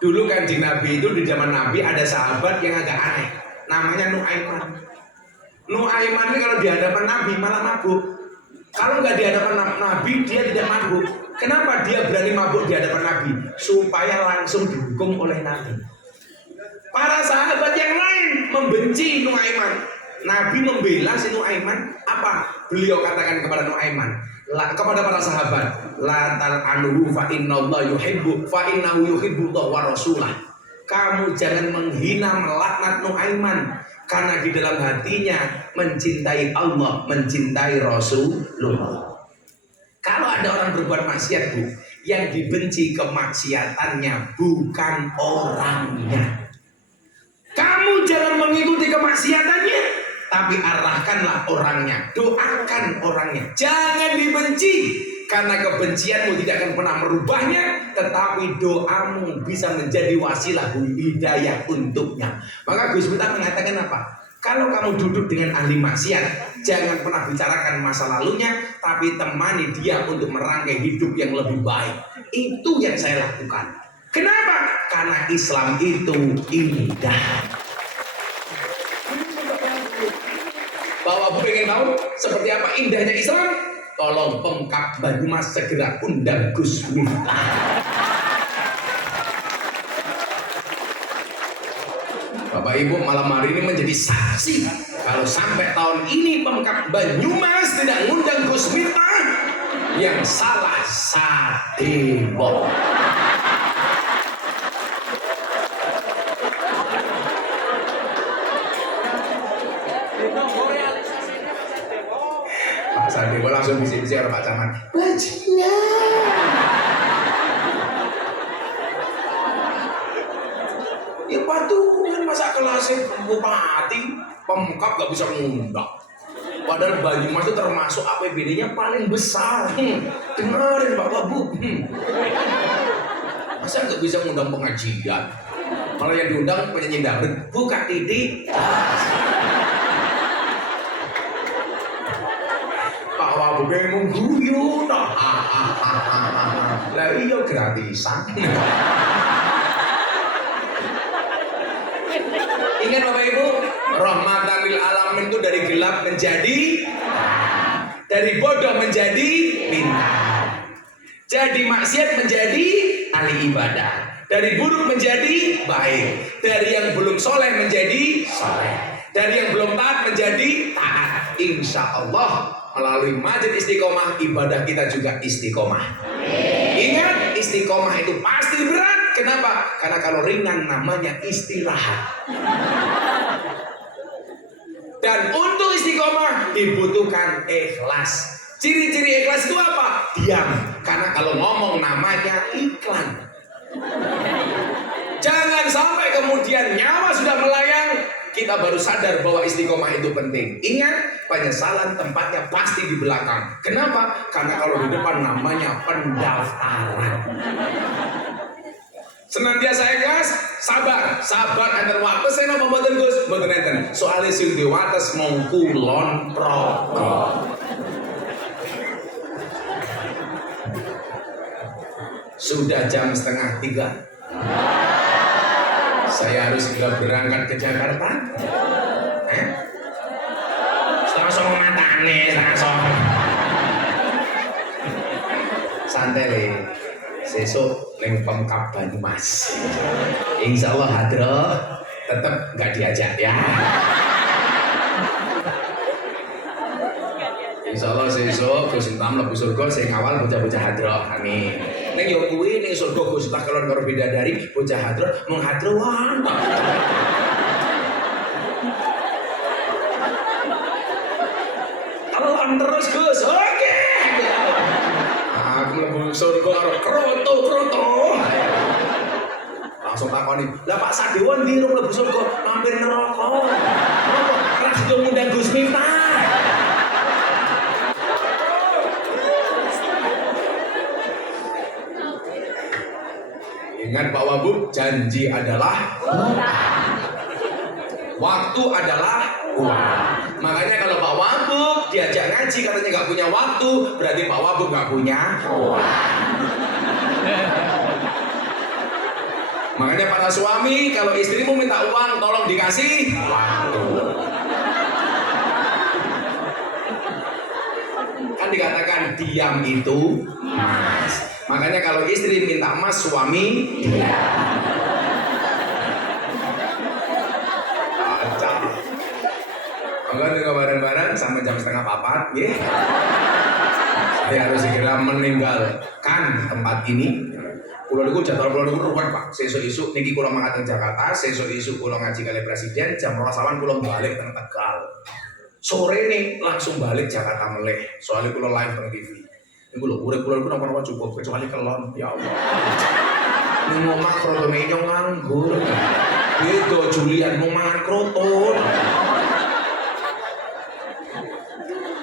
dulu Kanjeng Nabi itu di zaman Nabi ada sahabat yang agak aneh. Namanya Nuaiman. Nuaiman ini kalau di hadapan Nabi malah mabuk. Kalau nggak di hadapan Nabi dia tidak mabuk. Kenapa dia berani mabuk di hadapan Nabi? Supaya langsung dihukum oleh Nabi. Para sahabat yang lain membenci Nuaiman. Nabi membela si Nuaiman. Apa beliau katakan kepada Nuaiman? Kepada para sahabat, la tal'anuhu fa innallaha yuhibbu fa innahu yuhibbullah wa rasulah. Kamu jangan menghina melaknat Nuaiman, karena di dalam hatinya mencintai Allah, mencintai Rasulullah. Kalau ada orang berbuat maksiat, Bu, yang dibenci kemaksiatannya bukan orangnya. Kamu jangan mengikuti kemaksiatannya, tapi arahkanlah orangnya, doakan orangnya. Jangan dibenci, karena kebencianmu tidak akan pernah merubahnya, tetapi doamu bisa menjadi wasilah hidayah untuknya. Maka Gus Miftah mengatakan apa? Kalau kamu duduk dengan ahli maksiat, jangan pernah bicarakan masa lalunya, tapi temani dia untuk merangkai hidup yang lebih baik. Itu yang saya lakukan. Kenapa? Karena Islam itu indah. Bapak pengen tahu seperti apa indahnya Islam? Tolong Pemkab Banyumas segera undang Gus Miftah. Bapak Ibu malam hari ini menjadi saksi kalau sampai tahun ini Pemkab Banyumas tidak ngundang Gus Miftah, yang salah Sadebo. Pak Sadebo langsung bisik-bisik orang Pak Camat. Bajingan. Ya patungan masa kelasnya bupati, pemkap gak bisa ngundang. Padahal Banyumas itu termasuk APBD-nya paling besar. Dengerin Bapak Bu. Masa gak bisa ngundang pengajian? Malah yang diundang penyanyi dangdut, buka titik. Pak Wabub yang mengguyu. Lah iya gratisan. Ingat Bapak Ibu, rahmatan lil alamin itu dari gelap menjadi, dari bodoh menjadi pintar, jadi maksiat menjadi ahli ibadah, dari buruk menjadi baik, dari yang belum soleh menjadi soleh, dari yang belum taat menjadi taat. Insya Allah melalui Masjid Istiqomah ibadah kita juga istiqomah. Ingat, istiqomah itu pasti berat. Kenapa? Karena kalau ringan namanya istirahat. Dan untuk istiqomah dibutuhkan ikhlas. Ciri-ciri ikhlas itu apa? Diam. Karena kalau ngomong namanya iklan. Jangan sampai kemudian nyawa sudah melayang, kita baru sadar bahwa istiqomah itu penting. Ingat, penyesalan tempatnya pasti di belakang. Kenapa? Karena kalau di depan namanya pendaftaran. Senantiasa ikhlas, sabar enten waktu saya nopo mboten Gus, mboten enten. Soale sing diwates mung kulon praga. Sudah jam 2:30. Saya harus segera berangkat ke Jakarta. Langsung matane, langsung. Santai le. Sesuk ning Pemkab Banyumas. Insya Allah hadroh tetap nggak diajak ya. Insya Allah sesuk Gus Entam mlebu surga sing ngawal bocah-bocah hadroh. Amin. Ning yo kuwi ning surga Gus tak kelon karo bidadari bocah hadroh mung hadrohan. Kelon terus Gus. Oke. Aku mlebu surga karo kroto. Langsung takoni, lah Pak Sadewo ndi mlebu surga mampir neraka. Napa? Ras do ngundang Gus Miftah. Ingat Pak Wabub, janji adalah waktu adalah uang. Makanya kalau Pak Wabub diajak ngaji katanya nggak punya waktu, berarti Pak Wabub nggak punya uang. Makanya para suami kalau istrimu minta uang tolong dikasih waktu. Kan dikatakan diam itu mas. Makanya kalau istri minta emas, suami diam. Kacau. Enggak tinggal bareng-bareng sampai jam 3:30 ya. Saya harus segera meninggalkan tempat ini. Kulo niku jadwal kulo niku ruwet Pak. Sesuk-esuk niki kulo mangkat teng Jakarta, sesuk-esuk kulo ngaji kali presiden, jam 12 kulo balik teng Tegal. Sore nih langsung balik Jakarta meleh. Soalnya kulo live teng TV. Niku lho urip kulo niku napa-napa cukup kecuali kelon. Ya Allah. Ning omah krotone nyong nganggur. Beda Julian mau mangan kroton.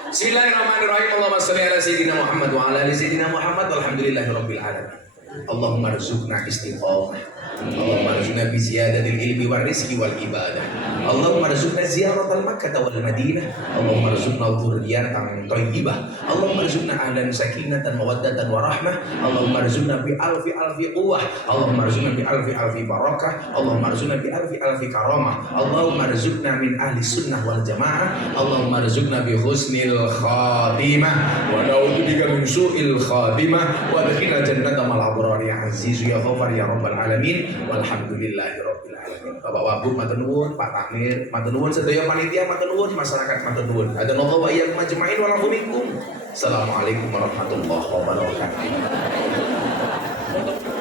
Bismillahirrahmanirrahim. Allahumma shalli ala sayyidina Muhammad wa ala ali sayyidina Muhammad walhamdulillahirabbil alamin. Allahumma rzuqna istiqomah. Allahumma rzuqna bi ziyadatil ilmi war rizqi wal ibadah. Allahumma rzuqna ziyaratal Makkah wal Madinah. Allahumma rzuqna dzurriyyatan thayyibah. Allahumma rzuqna ahlan sakinatan mawaddatan wa rahmah. Allahumma rzuqna bi alfi quwwah. Allahumma rzuqna bi alfi barakah. Allahumma rzuqna bi alfi karamah. Allahumma rzuqna min ahli sunnah wal jamaah. Allahumma rzuqna bi husnil khatimah wa na'udzubika min su'il khatimah wa adkhilna jannata mal abrar ya aziz ya ghafar ya rabbal alamin walhamdulillahirabbil alamin. Bapak Wagub matur nuwun, Pak Tamir matur nuwun, sedaya panitia matur nuwun, masyarakat matur nuwun. Hadanallahu wa iyyakum ajmain wa lakum minkum. Assalamualaikum warahmatullahi wabarakatuh.